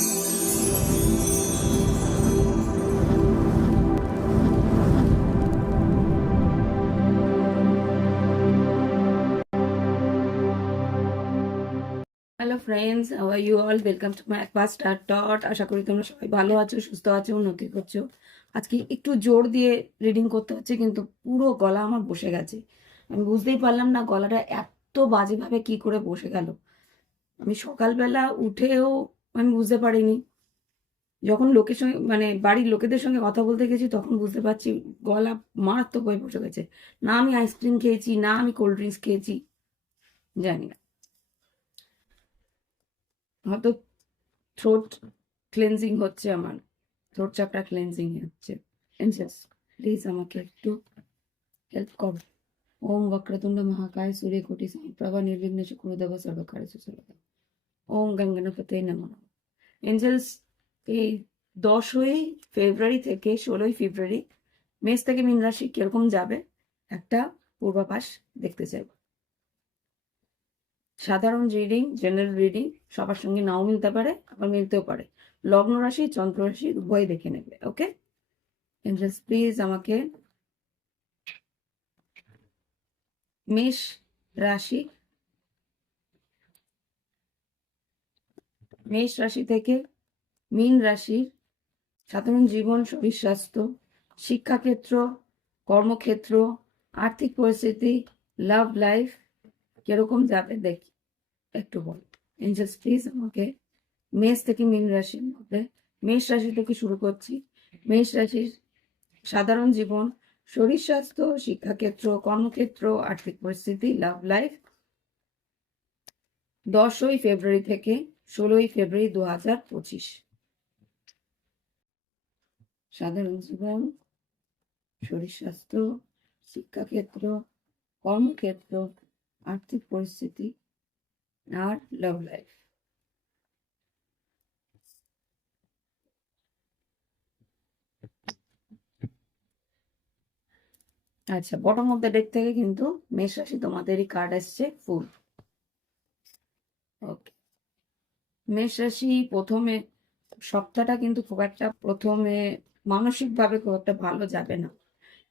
Hello friends, how are you all? Welcome to my একবার star dot. আশা করি তোমরা সবাই ভালো আছো, সুস্থ আছো, উন্নতি করছো। আজকে একটু জোর দিয়ে রিডিং করতে হচ্ছে, কিন্তু পুরো গলা আমার বসে গেছে। আমি বুঝতেই পারলাম না গলাটা এত বাজেভাবে কি করে বসে গেল। আমি সকালবেলা উঠেও আমি বুঝতে পারিনি। যখন লোকের সঙ্গে মানে বাড়ির লোকেদের সঙ্গে কথা বলতে গেছি তখন বুঝতে পারছি গলা মারাত্মক হয়ে বসে গেছে। না আমি আইসক্রিম খেয়েছি, না আমি কোল্ড ড্রিঙ্কস খেয়েছি, জানি না, হয়তো থ্রোট ক্লেন্সিং হচ্ছে, আমার থ্রোট চাকরা ক্লেন্সিং হচ্ছে। এনজেস প্লিজ আমাকে একটু হেল্প করো। ওম বক্রতুণ্ড মহাকায় সূর্যকোটি সমপ্রভা নির্বিঘ্নেশ কুরুদেব সর্বকার্যেষু সর্বদা। ওম গঙ্গণপতে নমঃ। এঞ্জেলস, এই 10ই ফেব্রুয়ারি থেকে 16ই ফেব্রুয়ারি মেষ থেকে মীন রাশি কিরকম যাবে একটা পূর্বাভাস দেখতে চাই। সাধারণ রিডিং, জেনারেল রিডিং, সবার সঙ্গে নাও মিলতে পারে, আবার মিলতেও পারে। লগ্ন রাশি, চন্দ্র রাশি উভয় দেখে নেবে। ওকে এঞ্জেলস প্লিজ আমাকে মেষ রাশি, মেষ রাশি থেকে মীন রাশির সাধারণ জীবন, শরীর স্বাস্থ্য, শিক্ষাক্ষেত্র, কর্মক্ষেত্র, আর্থিক পরিস্থিতি, লাভ লাইফ কিরকম যাবে দেখি, একটু বল। এঞ্জেলস প্লিজ আমাকে মেষ থেকে মীন রাশির মধ্যে, মেষ রাশি থেকে শুরু করছি। মেষ রাশির সাধারণ জীবন, শরীর স্বাস্থ্য, শিক্ষাক্ষেত্র, কর্মক্ষেত্র, আর্থিক পরিস্থিতি, লাভ লাইফ 10ই ফেব্রুয়ারি থেকে 16ই ফেব্রুয়ারি 2025। সাধারণ জীবন, শরীর স্বাস্থ্য, শিক্ষাক্ষেত্র, কর্মক্ষেত্র, আর্থিক পরিস্থিতি আর লাভ লাইফ। আচ্ছা, বটম অফ দ্য ডেক থেকে কিন্তু মেষ রাশি তোমাদেরই কার্ড আসছে ফুল। ওকে, মেষ রাশি প্রথমে সপ্তাহটা কিন্তু খুব একটা প্রথমে মানসিকভাবে খুব একটা ভালো যাবে না।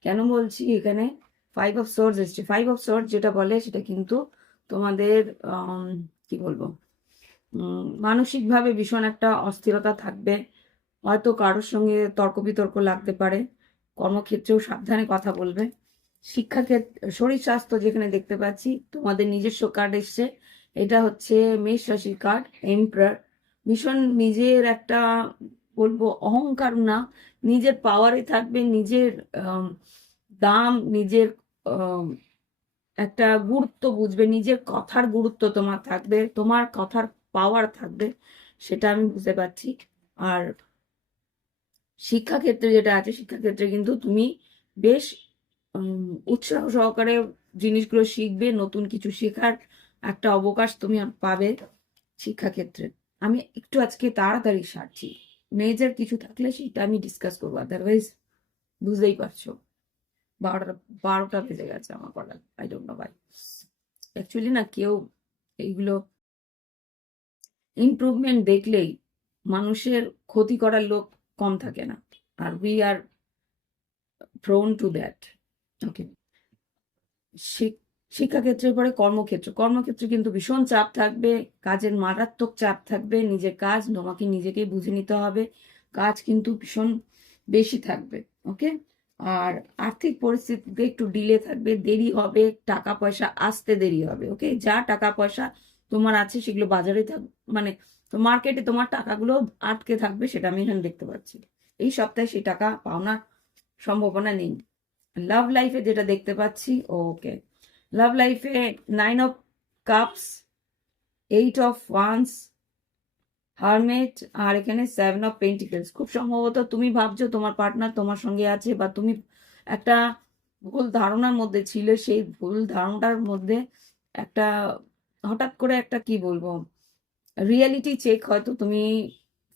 কেন বলছি, এখানে 5 অফ সোর্ডস এসছে। 5 অফ সোর্ডস যেটা বলে সেটা কিন্তু তোমাদের কি বলবো, মানসিকভাবে ভীষণ একটা অস্থিরতা থাকবে। হয়তো কারোর সঙ্গে তর্ক বিতর্ক লাগতে পারে। কর্মক্ষেত্রেও সাবধানে কথা বলবে। শিক্ষাক্ষেত্রে, শরীর স্বাস্থ্য যেখানে দেখতে পাচ্ছি তোমাদের নিজস্ব কার্ড এসছে, এটা হচ্ছে মেষ রাশির কার্ড, এম্পারার। ভীষণ নিজের একটা বলবো অহংকার না, নিজের পাওয়ারে থাকবে, নিজের দাম, নিজের একটা গুরুত্ব বুঝবে, নিজের কথার গুরুত্ব তোমার থাকবে, তোমার কথার পাওয়ার থাকবে, সেটা আমি বুঝতে পারছি। আর শিক্ষাক্ষেত্রে যেটা আছে, শিক্ষাক্ষেত্রে কিন্তু তুমি বেশ উৎসাহ সহকারে জিনিসগুলো শিখবে, নতুন কিছু শেখার একটা অবকাশ তুমি পাবে শিক্ষাক্ষেত্রে। আমি একটু আজকে তাড়াতাড়ি সারছি, মেজর কিছু থাকলে সেটা আমি ডিসকাস করবো, আদারওয়াইজ বুঝতেই পারছো 12টা বেজে গেছে আমার পড়া। আই ডোন্ট নো ভাই, অ্যাকচুয়ালি না কেউ এইগুলো ইমপ্রুভমেন্ট দেখলেই মানুষের ক্ষতি করার লোক কম থাকে না, আর we are prone to that. Okay, শিক্ষাক্ষেত্রের পরে কর্মক্ষেত্র, কর্মক্ষেত্রে কিন্তু ভীষণ চাপ থাকবে, কাজের মারাত্মক চাপ থাকবে। নিজের কাজ তোমাকে নিজেকেই বুঝে নিতে হবে, কাজ কিন্তু ভীষণ বেশি থাকবে। ওকে, আর আর্থিক পরিস্থিতিতে একটু ডিলে থাকবে, দেরি হবে, টাকা পয়সা আসতে দেরি হবে। ওকে, যা টাকা পয়সা তোমার আছে সেগুলো বাজারে মানে তো মার্কেটে তোমার টাকাগুলো আটকে থাকবে, সেটা আমি এখানে দেখতে পাচ্ছি। এই সপ্তাহে সেই টাকা পাওনার সম্ভাবনা নেই। লাভ লাইফে যেটা দেখতে পাচ্ছি, ওকে, লাভ লাইফে 9 of cups, 8 of wands, hermit, আর এখানে 7 অফ পেন্টিকলস। খুব সম্ভবত তুমি ভাবছো তোমার পার্টনার তোমার সঙ্গে আছে, বা তুমি একটা ভুল ধারণার মধ্যে ছিলে, সেই ভুল ধারণার মধ্যে একটা হঠাৎ করে একটা কি বলবো রিয়েলিটি চেক হয়তো তুমি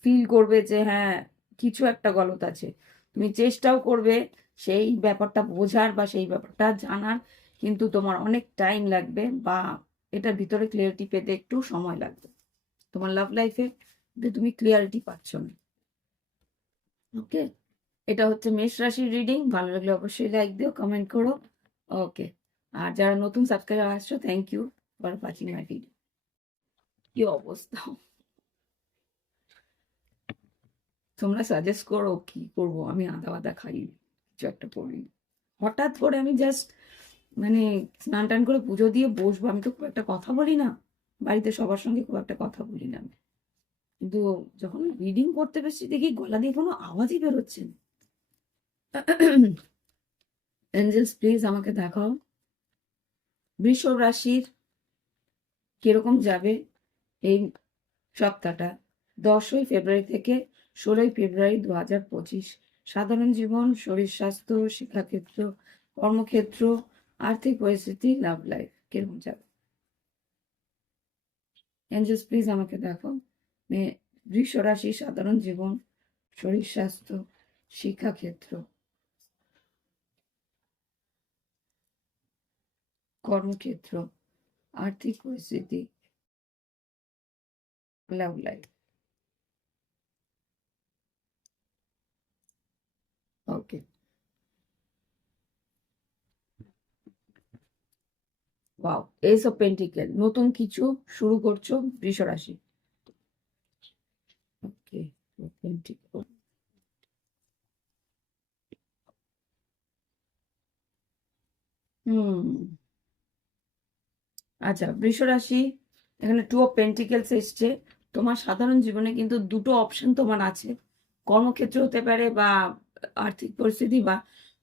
ফিল করবে যে হ্যাঁ কিছু একটা গলত আছে। তুমি চেষ্টাও করবে সেই ব্যাপারটা বোঝার বা সেই ব্যাপারটা জানার, কিন্তু তোমার অনেক টাইম লাগবে বা এটার ভিতরে ক্লিয়ারিটি পেতে একটু সময় লাগবে। তোমার লাভ লাইফে যে তুমি ক্লিয়ারিটি পাচ্ছ না। ওকে, এটা হচ্ছে মেষ রাশির রিডিং। ভালো লাগলে অবশ্যই লাইক দিও, কমেন্ট করো। ওকে, আর যারা নতুন সাবস্ক্রাইবার আসছো, thank you for watching my video. কি অবস্থা, তোমরা সাজেস্ট করো কি করবো। আমি আদা বাদা খাই, কিছু একটা করি। হঠাৎ করে আমি জাস্ট মানে স্নান টান করে পুজো দিয়ে বসবো। আমি তো খুব একটা কথা বলি না, বাড়িতে সবার সঙ্গে খুব একটা কথা বলি না আমি। কিন্তু যখন রিডিং করতে বসছি দেখি গলা দিয়ে কোনো আওয়াজই বেরোচ্ছে না। এঞ্জেলস প্লিজ আমাকে দেখাও বৃষ রাশির কিরকম যাবে এই সপ্তাহটা, 10ই ফেব্রুয়ারি থেকে 16ই ফেব্রুয়ারি 2025। সাধারণ জীবন, শরীর স্বাস্থ্য, শিক্ষাক্ষেত্র, কর্মক্ষেত্র, আর্থিক পরিস্থিতি, লাভ লাইফ কিরকম যাবে। এঞ্জেলস প্লিজ আমাকে দেখো বৃষ রাশি, সাধারণ জীবন, শরীর স্বাস্থ্য, শিক্ষাক্ষেত্র, কর্মক্ষেত্র, আর্থিক পরিস্থিতি, love life. Okay, wow, S of pentacle, নতুন কিছু শুরু করছো বৃষ রাশি। ওকে, পেন্টিকেল। হুম, আচ্ছা বৃষ রাশি, এখানে 2 অফ পেন্টিকেলস এসছে। তোমার সাধারণ জীবনে কিন্তু দুটো অপশন তোমার আছে, কর্মক্ষেত্র হতে পারে বা আর্থিক পরিস্থিতি বা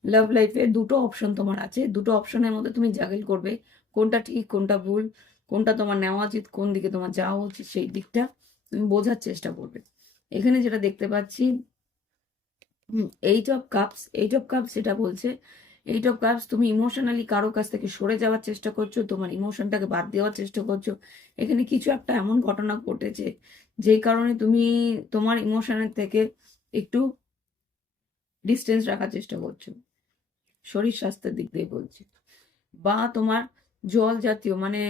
লাভ লাইফে। দুটো অপশন তোমার আছে, দুটো অপশনের মধ্যে তুমি জাগেল করবে কোনটা ঠিক কোনটা ভুল, কোনটা তোমার নেওয়া উচিত, কোন দিকে তোমার যাওয়া উচিত, সেই দিকটা তুমি বোঝার চেষ্টা করবে। এখানে যেটা দেখতে পাচ্ছি, এইট অফ কাপস যেটা বলছে, এইট অফ কাপস তুমি ইমোশনালি কারো কাছ থেকে সরে যাওয়ার চেষ্টা করছো, তোমার ইমোশনটাকে বাদ দেওয়ার চেষ্টা করছো। এখানে কিছু একটা এমন ঘটনা ঘটেছে যেই কারণে তুমি তোমার ইমোশনের থেকে একটু ডিস্টেন্স রাখার চেষ্টা করছো। শরীর স্বাস্থ্যের দিক দিয়ে বলছি, বা তোমার জল জাতীয় মানে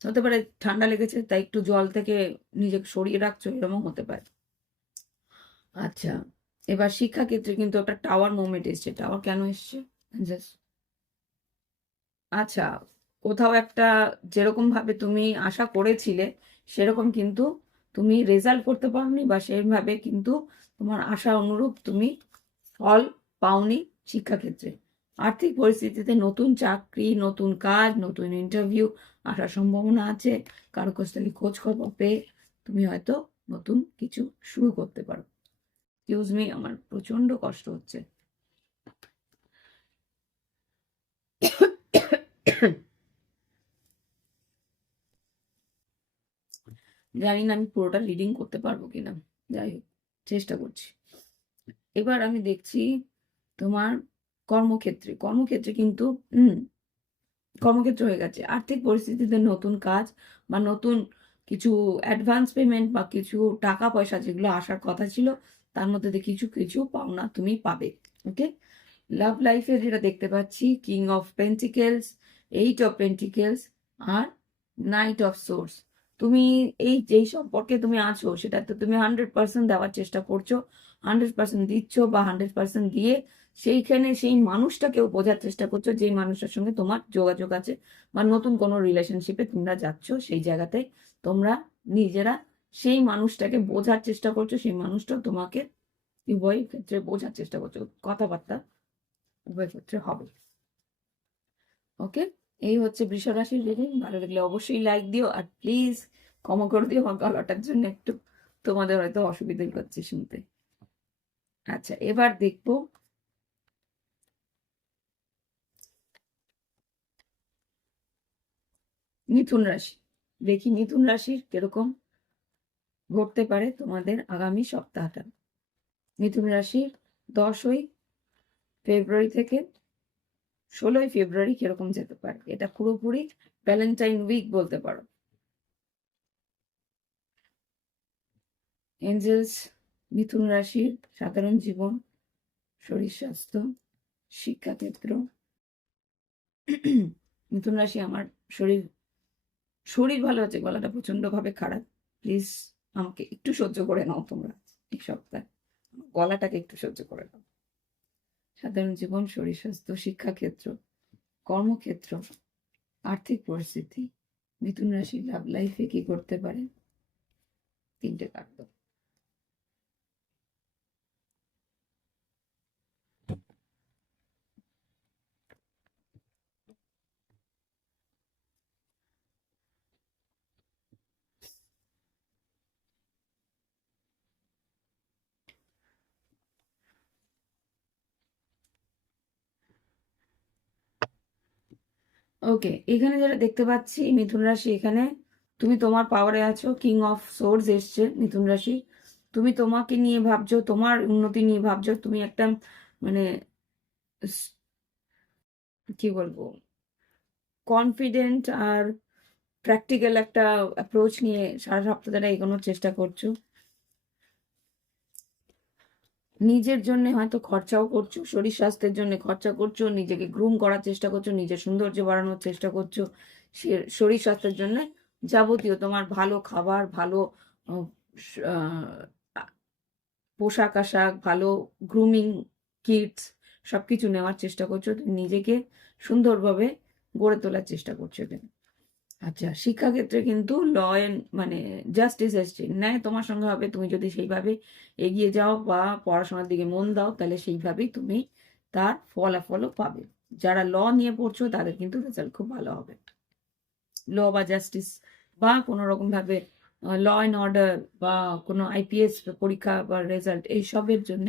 হতে পারে ঠান্ডা লেগেছে তাই একটু জল থেকে নিজেকে সরিয়ে রাখছো, এরকম হতে পারে। আচ্ছা, এবার শিক্ষাক্ষেত্রে কিন্তু একটা টাওয়ার মুভমেন্ট এসছে। টাওয়ার কেন এসছে? জাস্ট আচ্ছা, কোথাও একটা যেরকম ভাবে তুমি আশা করেছিলে সেরকম কিন্তু তুমি রেজাল্ট করতে পারোনি, বা সেইভাবে কিন্তু তোমার আশা অনুরূপ তুমি ফল পাওনি শিক্ষাক্ষেত্রে। আর্থিক পরিস্থিতিতে নতুন চাকরি, নতুন কাজ, নতুন ইন্টারভিউ আসার সম্ভাবনা আছে। কারো কাছ থেকে খোঁজ খবর পেয়ে তুমি হয়তো নতুন কিছু শুরু করতে পারো। এক্সকিউজ মি, আমার প্রচন্ড কষ্ট হচ্ছে। জানি না আমি পুরোটা রিডিং করতে পারবো কিনা, যাই হোক চেষ্টা করছি। এবার আমি দেখছি তোমার কর্মক্ষেত্রে কিন্তু কর্মক্ষেত্র হয়ে গেছে। আর্থিক পরিস্থিতিতে নতুন কাজ বা নতুন কিছু অ্যাডভান্স পেমেন্ট বা কিছু টাকা পয়সা যেগুলো আসার কথা ছিল তার মধ্যে দিয়ে কিছু কিছু পাওনা তুমি পাবে। ওকে, লাভ লাইফে যেটা দেখতে পাচ্ছি, king of pentacles, eight of pentacles, আর নাইট অফ সোর্স। তুমি এই যেই সম্পর্কে তুমি আছো সেটাতে তুমি 100% দেওয়ার চেষ্টা করছো, 100% দিচ্ছ, বা 100% দিয়ে সেইখানে সেই মানুষটাকেও বোঝার চেষ্টা করছো যেই মানুষটার সঙ্গে তোমার যোগাযোগ আছে, বা নতুন কোনো রিলেশনশিপে তোমরা যাচ্ছ। সেই জায়গাতে তোমরা নিজেরা সেই মানুষটাকে বোঝার চেষ্টা করছো, সেই মানুষটা তোমাকে উভয় ক্ষেত্রে বোঝার চেষ্টা করছো, কথাবার্তা উভয় ক্ষেত্রে হবে। ওকে, এই হচ্ছে বৃষ রাশির রিডিং। ভালো লাগলে অবশ্যই লাইক দিও, আর প্লিজ ক্ষমা করে দিও আমার গলাটার জন্য, একটু তোমাদের হয়তো অসুবিধা হচ্ছে শুনতে। আচ্ছা, এবার দেখবো মিথুন রাশি। দেখি মিথুন রাশির কিরকম ঘটতে পারে তোমাদের আগামী সপ্তাহটা। মিথুন রাশির 10ই ফেব্রুয়ারি থেকে 16ই ফেব্রুয়ারি কিরকম যেতে পারে, এটা পুরোপুরি ভ্যালেন্টাইন উইক বলতে পারো। এঞ্জেলস, মিথুন রাশির সাধারণ জীবন, শরীর স্বাস্থ্য, শিক্ষাক্ষেত্র। মিথুন রাশি, আমার শরীর শরীর ভালো আছে, গলাটা প্রচন্ড ভাবে খারাপ, প্লিজ আমাকে একটু সহ্য করে নাও তোমরা এই সপ্তাহে, গলাটাকে একটু সহ্য করে নাও। সাধারণ জীবন, শরীর স্বাস্থ্য, শিক্ষাক্ষেত্র, কর্মক্ষেত্র, আর্থিক পরিস্থিতি, মিথুন রাশি লাভ লাইফে কি করতে পারে, 3টে কার্ড দাও। ওকে, এখানে যেটা দেখতে পাচ্ছি মিথুন রাশি, এখানে তুমি তোমার পাওয়ারে আছো, কিং অফ সোর্স এসছে মিথুন রাশি। তুমি তোমাকে নিয়ে ভাবছো, তোমার উন্নতি নিয়ে ভাবছো, তুমি একটা মানে কি বলবো, কনফিডেন্ট আর প্র্যাকটিক্যাল একটা অ্যাপ্রোচ নিয়ে সারা সপ্তাহ ধরে এগোনোর চেষ্টা করছো। নিজের জন্য হয়তো খরচাও করছো, শরীর স্বাস্থ্যের জন্য খরচা করছো, নিজেকে গ্রুম করার চেষ্টা করছো, নিজের সৌন্দর্য বাড়ানোর চেষ্টা করছো, শরীর স্বাস্থ্যের জন্য যাবতীয় তোমার ভালো খাবার, ভালো আহ, আহ, পোশাক আশাক, ভালো গ্রুমিং কিটস সবকিছু নেওয়ার চেষ্টা করছো, নিজেকে সুন্দরভাবে গড়ে তোলার চেষ্টা করছো এখানে। আচ্ছা, শিক্ষাক্ষেত্রে কিন্তু ল এন্ড মানে জাস্টিস এসছে, ন্যায় তোমার সঙ্গে হবে। তুমি যদি সেইভাবে এগিয়ে যাও বা পড়াশোনার দিকে মন দাও, তাহলে সেইভাবেই তুমি তার ফলাফলও পাবে। যারা ল নিয়ে পড়ছো তাদের কিন্তু রেজাল্ট খুব ভালো হবে। ল বা জাস্টিস বা কোনো রকম ভাবে ল অ্যান্ড অর্ডার বা কোনো আইপিএস পরীক্ষা বা রেজাল্ট, এইসবের জন্য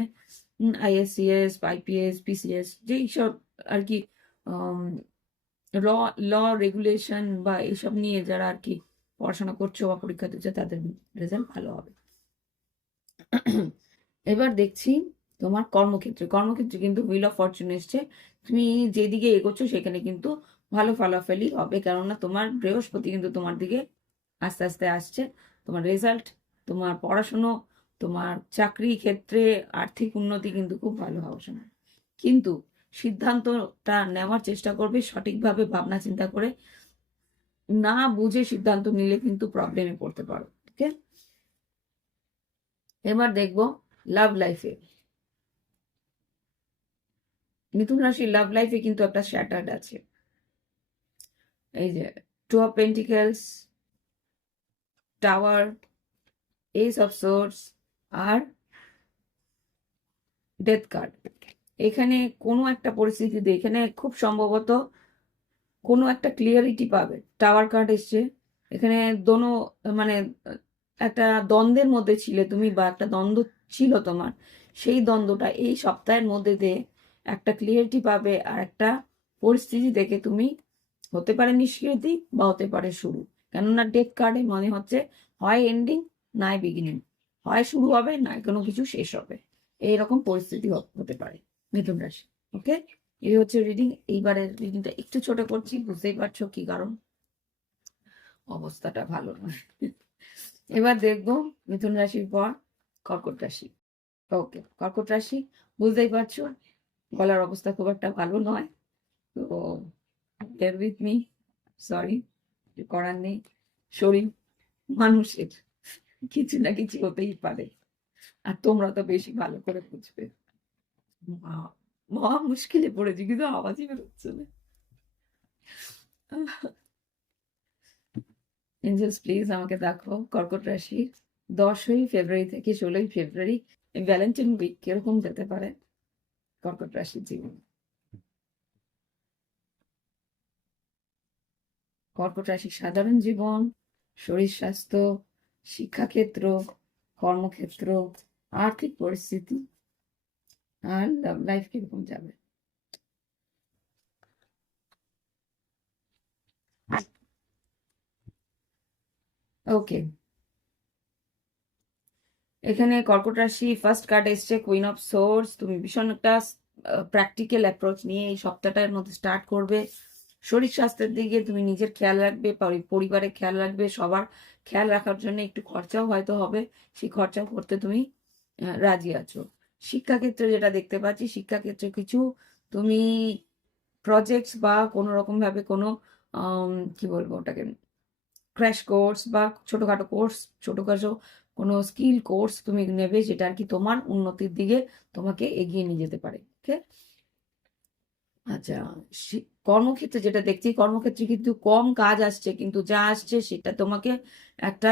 আইএসসিএস, আইপিএস, পিসিএস, যেই সব আর কি ল ল রেগুলেশন বা এইসব নিয়ে যারা আর কি পড়াশোনা করছো বা পরীক্ষা দিচ্ছে, তাদের রেজাল্ট ভালো হবে। এবার দেখছি তোমার কর্মক্ষেত্রে, কর্মক্ষেত্রে কিন্তু হুইল অফ ফরচুন এসছে। তুমি যেদিকে এগোচ্ছ সেখানে কিন্তু ভালো ফলাফলই হবে, কেননা তোমার বৃহস্পতি কিন্তু তোমার দিকে আস্তে আস্তে আসছে। তোমার রেজাল্ট, তোমার পড়াশুনো, তোমার চাকরি ক্ষেত্রে আর্থিক উন্নতি কিন্তু খুব ভালো হবে সময়। কিন্তু সিদ্ধান্তটা নেওয়ার চেষ্টা করবে সঠিকভাবে ভাবনা চিন্তা করে, না বুঝে সিদ্ধান্ত নিলে কিন্তু প্রবলেমে পড়তে পারো। ওকে, এবার দেখবো লাভ লাইফে। মিথুন রাশির লাভ লাইফে কিন্তু একটা শ্যাটার্ড আছে, এই যে 2 of pentacles, tower, ace of swords আর ডেথ কার্ড। এখানে কোনো একটা পরিস্থিতিতে এখানে খুব সম্ভবত কোনো একটা ক্লিয়ারিটি পাবে। টাওয়ার কার্ড এসছে এখানে, দোনো মানে একটা দ্বন্দ্বের মধ্যে ছিলে তুমি বা একটা দ্বন্দ্ব ছিল তোমার, সেই দ্বন্দ্বটা এই সপ্তাহের মধ্যে দিয়ে একটা ক্লিয়ারিটি পাবে। আর একটা পরিস্থিতি থেকে তুমি, হতে পারে নিষ্কৃতি বা হতে পারে শুরু, কেননা ডেথ কার্ডে মনে হচ্ছে হয় এন্ডিং নয় বিগিনিং, হয় শুরু হবে নয় কোনো কিছু শেষ হবে, এইরকম পরিস্থিতি হতে পারে মিথুন রাশি। ওকে, এই হচ্ছে রিডিং। এইবারের রিডিংটা একটু ছোট করছি, বুঝতেই পারছো কি কারণ, অবস্থাটা ভালো নয়। এবার দেখবো মিথুন রাশির পর কর্কট রাশি। ওকে, কর্কট রাশি, বুঝতেই পারছো গলার অবস্থা খুব একটা ভালো নয়, তো বের উইথ মি, সরি, করার নেই। শরীর মানুষের কিছু না কিছু হতেই পারে, আর তোমরা তো বেশি ভালো করে বুঝবে। মহা মুশকিলে পড়েছি, কিন্তু আওয়াজই বেরোচ্ছে না। এঞ্জেলস প্লিজ আমাকে দেখো কর্কট রাশির 10ই ফেব্রুয়ারি থেকে 16ই ফেব্রুয়ারি ভ্যালেন্টাইন উইক কিরকম যেতে পারে কর্কট রাশির জীবন। কর্কট রাশির সাধারণ জীবন, শরীর স্বাস্থ্য, শিক্ষাক্ষেত্র, কর্মক্ষেত্র, আর্থিক পরিস্থিতি আর লাভ লাইফ কিরকম যাবে। ওকে, এখানে কর্কট রাশি ফার্স্ট কার্ড এসছে কুইন অফ সোর্স। তুমি ভীষণ একটা প্র্যাকটিক্যাল অ্যাপ্রোচ নিয়ে এই সপ্তাহটার মধ্যে স্টার্ট করবে। শরীর স্বাস্থ্যের দিকে তুমি নিজের খেয়াল রাখবে, পরিবারের খেয়াল রাখবে, সবার খেয়াল রাখার জন্য একটু খরচাও হয়তো হবে, সেই খরচাও করতে তুমি রাজি আছো। শিক্ষাক্ষেত্রে যেটা দেখতে পাচ্ছি, শিক্ষাক্ষেত্রে কিছু তুমি প্রজেক্টস বা কোনো রকম ভাবে কোনো কি বলবো ওটাকে, ক্র্যাশ কোর্স বা ছোটখাটো কোর্স, ছোটখাটো কোনো স্কিল কোর্স তুমি নেবে যেটা আর কি তোমার উন্নতির দিকে তোমাকে এগিয়ে নিয়ে যেতে পারে। ওকে, আচ্ছা, কর্মক্ষেত্রে যেটা দেখছি, কর্মক্ষেত্রে কিন্তু কম কাজ আসছে, কিন্তু যা আসছে সেটা তোমাকে একটা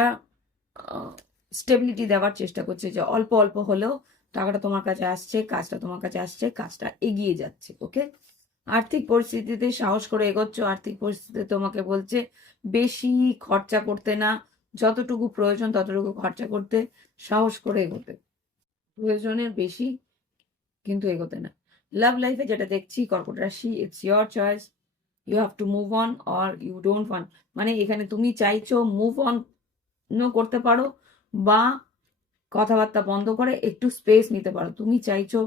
স্টেবিলিটি দেওয়ার চেষ্টা করছে, যে অল্প অল্প হলেও টাকাটা তোমার কাছে আসছে, কাজটা তোমার কাছে আসছে, কাজটা এগিয়ে যাচ্ছে। ওকে, আর্থিক পরিস্থিতিতে সাহস করে এগোচ্ছ। আর্থিক পরিস্থিতিতে তোমাকে বলছে বেশি খরচা করতে না, যতটুকু প্রয়োজন ততটুকু খরচা করতে, সাহস করে এগোতে, প্রয়োজনের বেশি কিন্তু এগোতে না। লাভ লাইফে যেটা দেখছি, কর্কট রাশি, it's your choice, you have to move on or you don't want. মানে এখানে তুমি চাইছো মুভ অন করতে পারো, বা কথাবার্তা বন্ধ করে একটু স্পেস নিতে পারো। তুমি চাইছো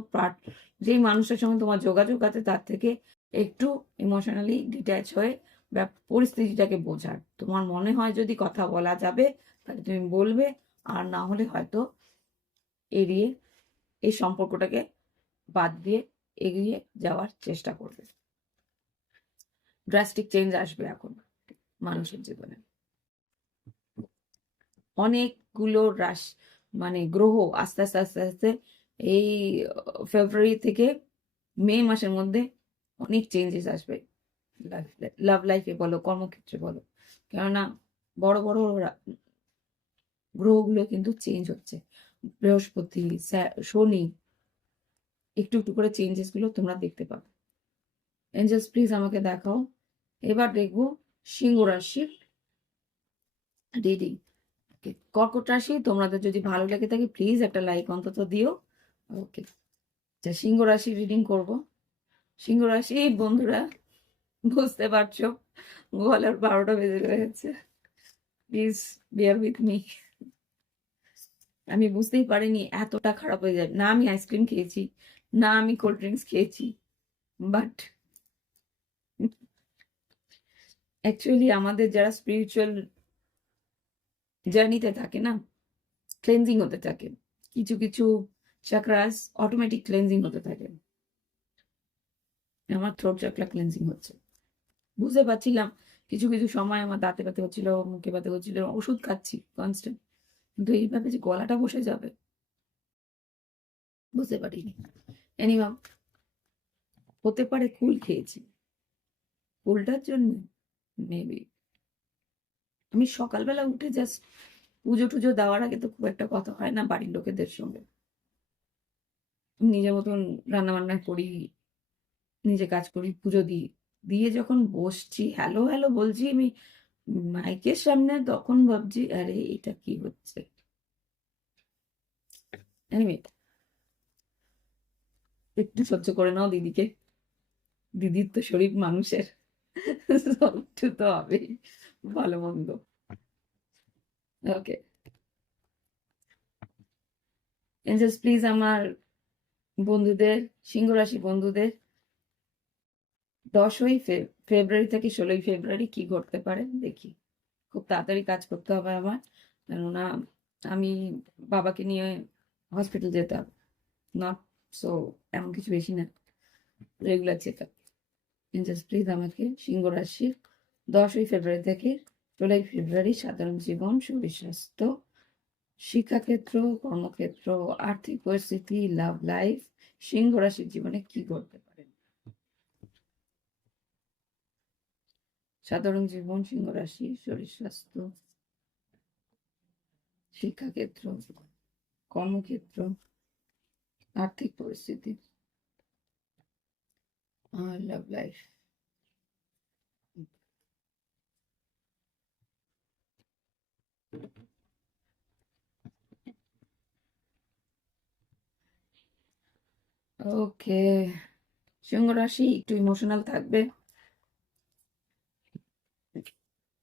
যেই মানুষের সঙ্গে তোমার যোগাযোগ আছে তার থেকে একটু ইমোশনালি ডিট্যাচ হয়ে পরিস্থিতিটাকে বোঝার। তোমার মনে হয় যদি কথা বলা যাবে তাহলে তুমি বলবে, আর না হলে হয়তো এড়িয়ে এই সম্পর্কটাকে বাদ দিয়ে এগিয়ে যাওয়ার চেষ্টা করবে। ড্রাস্টিক চেঞ্জ আসবে এখন মানুষের জীবনে। অনেকগুলো মানে গ্রহ আস্তে আস্তে আস্তে আস্তে এই ফেব্রুয়ারি থেকে মে মাসের মধ্যে অনেক চেঞ্জেস আসবে, লাভ লাইফে বলো, কর্মক্ষেত্রে বলো। কেননা বড় বড় গ্রহগুলো কিন্তু চেঞ্জ হচ্ছে। বৃহস্পতি, শনি, একটু একটু করে চেঞ্জেস গুলো তোমরা দেখতে পাবে। এঞ্জেলস প্লিজ আমাকে দেখাও। এবার দেখবো সিংহ রাশির রিডিং। কর্কট রাশি, তোমাদের যদি ভালো লেগে থাকে প্লিজ একটা লাইক অন্তত দিও। ওকে, আচ্ছা, সিংহ রাশি রিডিং করব। সিংহ রাশি বন্ধুরা, বুঝতে পারছো গলার 12টা বেজে রয়েছে, প্লিজ বিয়ার উইথ মি। আমি বুঝতেই পারিনি এতটা খারাপ হয়ে যায়। না আমি আইসক্রিম খেয়েছি, না আমি কোল্ড ড্রিঙ্কস খেয়েছি, বাট অ্যাকচুয়ালি আমাদের যারা স্পিরিচুয়াল জার্নিতে থাকে না, ক্লেনজিং হতে থাকে, কিছু কিছু চাকরাস অটোমেটিক ক্লেনজিং হতে থাকে। আমার থ্রোট চাকরা ক্লেনজিং হচ্ছে, বুঝতে পারছিলাম। কিছু কিছু সময় আমার দাঁতে ব্যথা হচ্ছিল, মুখে ব্যথা হচ্ছিল, ওষুধ খাচ্ছি কনস্ট্যান্ট, কিন্তু এইভাবে যে গলাটা বসে যাবে বুঝতে পারিনি। এনিওয়ে, হতে পারে কুল খেয়েছি, কুলটার জন্য মেবি। আমি সকালবেলা উঠে জাস্ট পুজো টুজো দেওয়ার আগে তো খুব একটা কথা হয় না বাড়ির লোকেদের সঙ্গে, নিজের মতন রান্না বান্না করি, নিজে কাজ করি, পুজো দিই, দিয়ে যখন বসছি হ্যালো হ্যালো বলছি আমি মাইকের সামনে, তখন ভাবছি আরে এটা কি হচ্ছে। এনিওয়ে, একটু সহ্য করে নাও দিদিকে, দিদির তো শরীর মানুষের, একটু তো হবেই ভালো মন্দ। ওকে, এঞ্জেলস প্লিজ আমার বন্ধুদের, সিংহ রাশি বন্ধুদের 10ই ফেব্রুয়ারি থেকে 16ই ফেব্রুয়ারি কি ঘটতে পারে দেখি। খুব তাড়াতাড়ি কাজ করতে হবে আমার, কেননা আমি বাবাকে নিয়ে হসপিটাল যেতে হবে। নট সো এমন কিছু বেশি না, regular check up. Angels please আমাকে সিংহ রাশির 10ই ফেব্রুয়ারি থেকে 16ই ফেব্রুয়ারি সাধারণ জীবন, শরীর স্বাস্থ্য, শিক্ষাক্ষেত্র, কর্মক্ষেত্র, আর্থিক পরিস্থিতি, লাভ লাইফ, সিংহ রাশির জীবনে কি ঘটতে পারে। সাধারণ জীবন, সিংহ রাশি, শরীর স্বাস্থ্য, শিক্ষাক্ষেত্র, কর্মক্ষেত্র, আর্থিক পরিস্থিতি আর লাভ লাইফ। ওকে, সিংহ রাশি একটু ইমোশনাল থাকবে।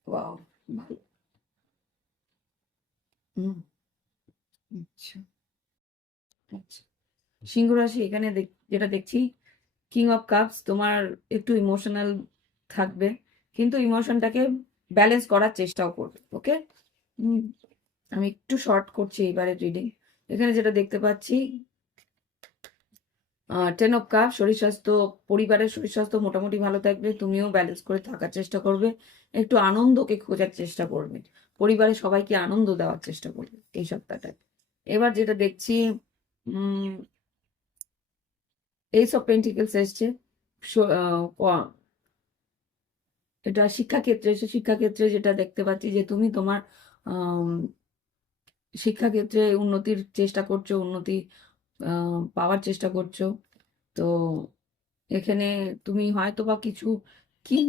ওয়াও, ভালো। আচ্ছা আচ্ছা, সিংহ রাশি এখানে যেটা দেখছি, কিং অফ কাপস, তোমার একটু ইমোশনাল থাকবে, কিন্তু ইমোশনটাকে ব্যালেন্স করার চেষ্টাও করবে। ওকে, আমি একটু শর্ট করছি এবারে রিডিং। এখানে যেটা দেখতে পাচ্ছি, 10 অফ কাপ, শরীর স্বাস্থ্য, পরিবারের শরীর স্বাস্থ্য মোটামুটি ভালো থাকবে, তুমিও ব্যালেন্স করে থাকার চেষ্টা করবে, একটু আনন্দকে খোঁজার চেষ্টা করবে। পরিবারের সবাইকে আনন্দ দেওয়ার চেষ্টা করবে এই সপ্তাহটায়। এবার যেটা দেখছি, এইস অফ পেন্টিকেলস এসছে। এটা শিক্ষাক্ষেত্রে এসে, শিক্ষাক্ষেত্রে যেটা দেখতে পাচ্ছি যে তুমি তোমার শিক্ষাক্ষেত্রে উন্নতির চেষ্টা করছো, উন্নতি পাওয়ার চেষ্টা করছো। তো এখানে তুমি হয়তো বা কিছু কি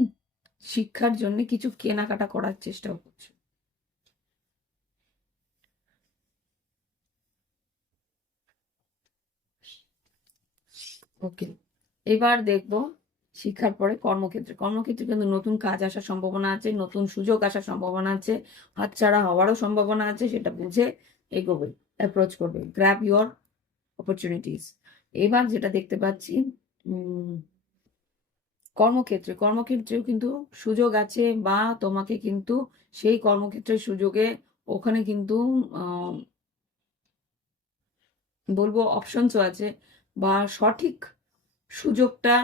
শিক্ষার জন্য কিছু কেনাকাটা করার চেষ্টা করছো। ওকে, এবার দেখবো শিক্ষার পরে কর্মক্ষেত্রে। কর্মক্ষেত্রে কিন্তু নতুন কাজ আসার সম্ভাবনা আছে, নতুন সুযোগ আসার সম্ভাবনা আছে, হাতছাড়া হওয়ারও সম্ভাবনা আছে। সেটা বুঝে এগোবে, অ্যাপ্রোচ করবে, গ্র্যাব ইউর অপরচুনিটিস। এবার যেটা দেখতে পাচ্ছি, কর্মক্ষেত্রেও কিন্তু সুযোগ আছে, বা তোমাকে কিন্তু সেই কর্মক্ষেত্রের সুযোগে ওখানে কিন্তু বলবো অপশনসও আছে, বা সঠিক সুযোগটা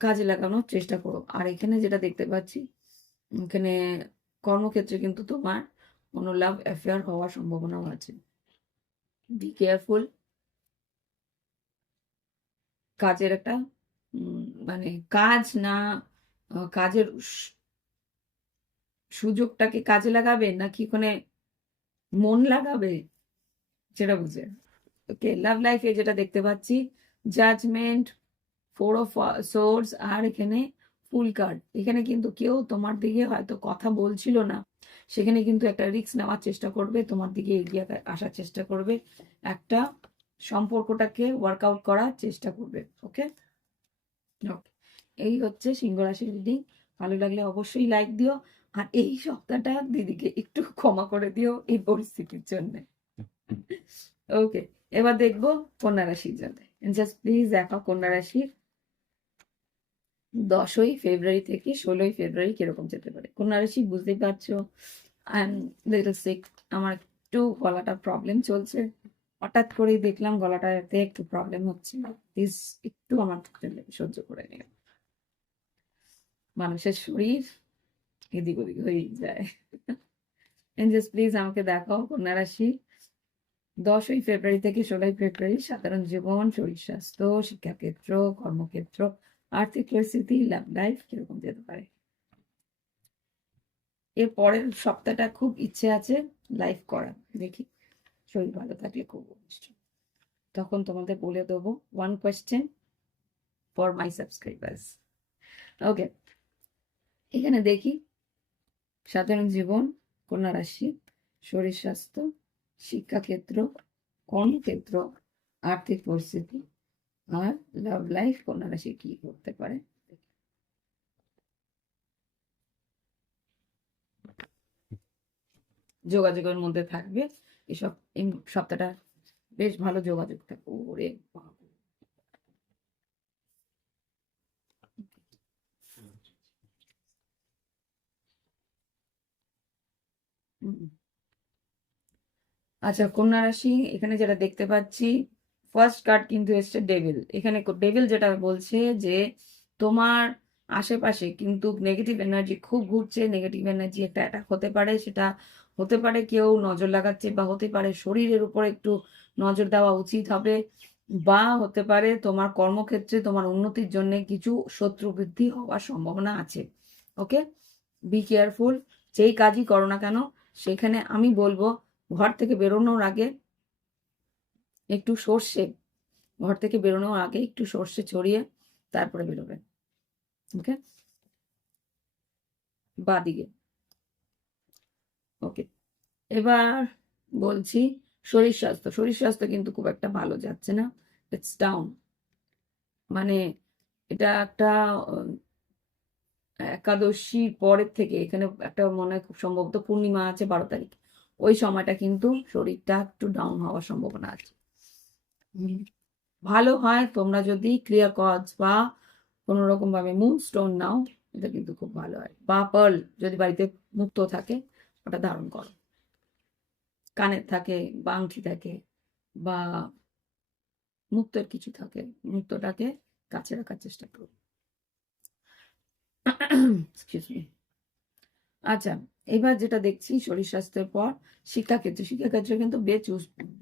কাজে লাগানোর চেষ্টা করো। আর এখানে যেটা দেখতে পাচ্ছি, এখানে কর্মক্ষেত্রে কিন্তু তোমার কোনো লাভ অ্যাফেয়ার হওয়ার সম্ভাবনাও আছে। Be careful. কাজের একটা মানে কাজ না, কাজের সুযোগটাকে কাজে লাগাবে নাকি ওখানে মন লাগাবে সেটা বুঝে। ওকে, লাভ লাইফে যেটা দেখতে পাচ্ছি, জাজমেন্ট, 4 অফ সোর্স, আর এখানে ফুল কার্ড। এখানে কিন্তু কেউ তোমার দিকে হয়তো কথা বলছিল না, সেখানে কিন্তু একটা রিস্ক নেওয়ার চেষ্টা করবে, তোমার দিকে এগিয়ে আসার চেষ্টা করবে, একটা সম্পর্কটাকে ওয়ার্কআউট করার চেষ্টা করবে। ওকে, ওকে, এই হচ্ছে সিংহ রাশির রিডিং। ভালো লাগলে অবশ্যই লাইক দিও, আর এই সপ্তাহটা দিদিকে একটু ক্ষমা করে দিও এই পরিস্থিতির জন্য। ওকে, এবার দেখবো কন্যা রাশির জন্য। জাস্ট প্লিজ দেখো কন্যা রাশির 10ই ফেব্রুয়ারি থেকে 16ই ফেব্রুয়ারি কিরকম যেতে পারে। কন্যা রাশি বুঝতেই পারছো, আই এম লিটল সিক, আমার একটু গলাটা প্রবলেম চলছে। হঠাৎ করেই দেখলাম গলাটাতে একটু প্রবলেম হচ্ছে, প্লিজ একটু আমার সহ্য করে নিও। মানুষের শরীর এদিক ওদিক হয়েই যায়। জাস্ট প্লিজ আমাকে দেখাও কন্যা রাশি 10ই ফেব্রুয়ারি থেকে 16ই ফেব্রুয়ারি সাধারণ জীবন, শরীর স্বাস্থ্য, শিক্ষাক্ষেত্র, কর্মক্ষেত্র, আর্থিক পরিস্থিতি, লাভ লাইফ কিরকম যেতে পারে। এর পরের সপ্তাহটা খুব ইচ্ছে আছে লাইভ করা, দেখি শরীর ভালো থাকলে খুব নিশ্চয় তখন তোমাদের বলে দেবো। 1 কোয়েশ্চেন ফর মাই সাবস্ক্রাইবার্স। ওকে, এখানে দেখি সাধারণ জীবন, কন্যা রাশি, শরীর স্বাস্থ্য, শিক্ষাক্ষেত্র, কর্মক্ষেত্র, আর্থিক পরিস্থিতি, আর লাভ লাইফ কন্যা রাশি কি করতে পারে। যোগাযোগের মধ্যে থাকবে এসব, এই সপ্তাহটা বেশ ভালো যোগাযোগ থাকবে। ওরে বাবা, আচ্ছা কন্যা রাশি, এখানে যেটা দেখতে পাচ্ছি ফার্স্ট কার্ড কিন্তু এসছে ডেভিল। এখানে ডেভিল যেটা বলছে যে তোমার আশেপাশে কিন্তু নেগেটিভ এনার্জি খুব ঘুরছে, নেগেটিভ এনার্জি একটা অ্যাটাক হতে পারে, সেটা হতে পারে কেউ নজর লাগাচ্ছে, বা হতে পারে শরীরের উপর একটু নজর দেওয়া উচিত হবে, বা হতে পারে তোমার কর্মক্ষেত্রে তোমার উন্নতির জন্য কিছু শত্রু বৃদ্ধি হওয়ার সম্ভাবনা আছে। ওকে, বি কেয়ারফুল। যেই কাজই করো না কেন সেখানে আমি বলবো ঘর থেকে বেরোনোর আগে একটু সর্ষে, ঘর থেকে বেরোনোর আগে একটু সর্ষে ছড়িয়ে তারপরে বেরোবেন। ওকে, বাদিকে। ওকে, এবার বলছি শরীর স্বাস্থ্য। শরীর স্বাস্থ্য কিন্তু খুব একটা ভালো যাচ্ছে না, ইটস ডাউন। মানে এটা একটা একাদশীর পরের থেকে, এখানে একটা মনে হয় খুব সম্ভবত পূর্ণিমা আছে 12 তারিখ, ওই সময়টা কিন্তু শরীরটা একটু ডাউন হওয়ার সম্ভাবনা আছে। ভালো হয় তোমরা যদি ক্লিয়ার কজ বা কোনো রকম ভাবে মুন স্টোন নাও, এটা কিন্তু খুব ভালো হয়, বা পার্ল যদি বাড়িতে মুক্ত থাকে ওটা ধারণ করো, কানের থাকে বা আংটি থাকে বা মুক্তের কিছু থাকে, মুক্তটাকে কাছে রাখার চেষ্টা করো। Excuse me. আচ্ছা, এবার যেটা দেখছি শরীর স্বাস্থ্যের পর শিক্ষাক্ষেত্রে কিন্তু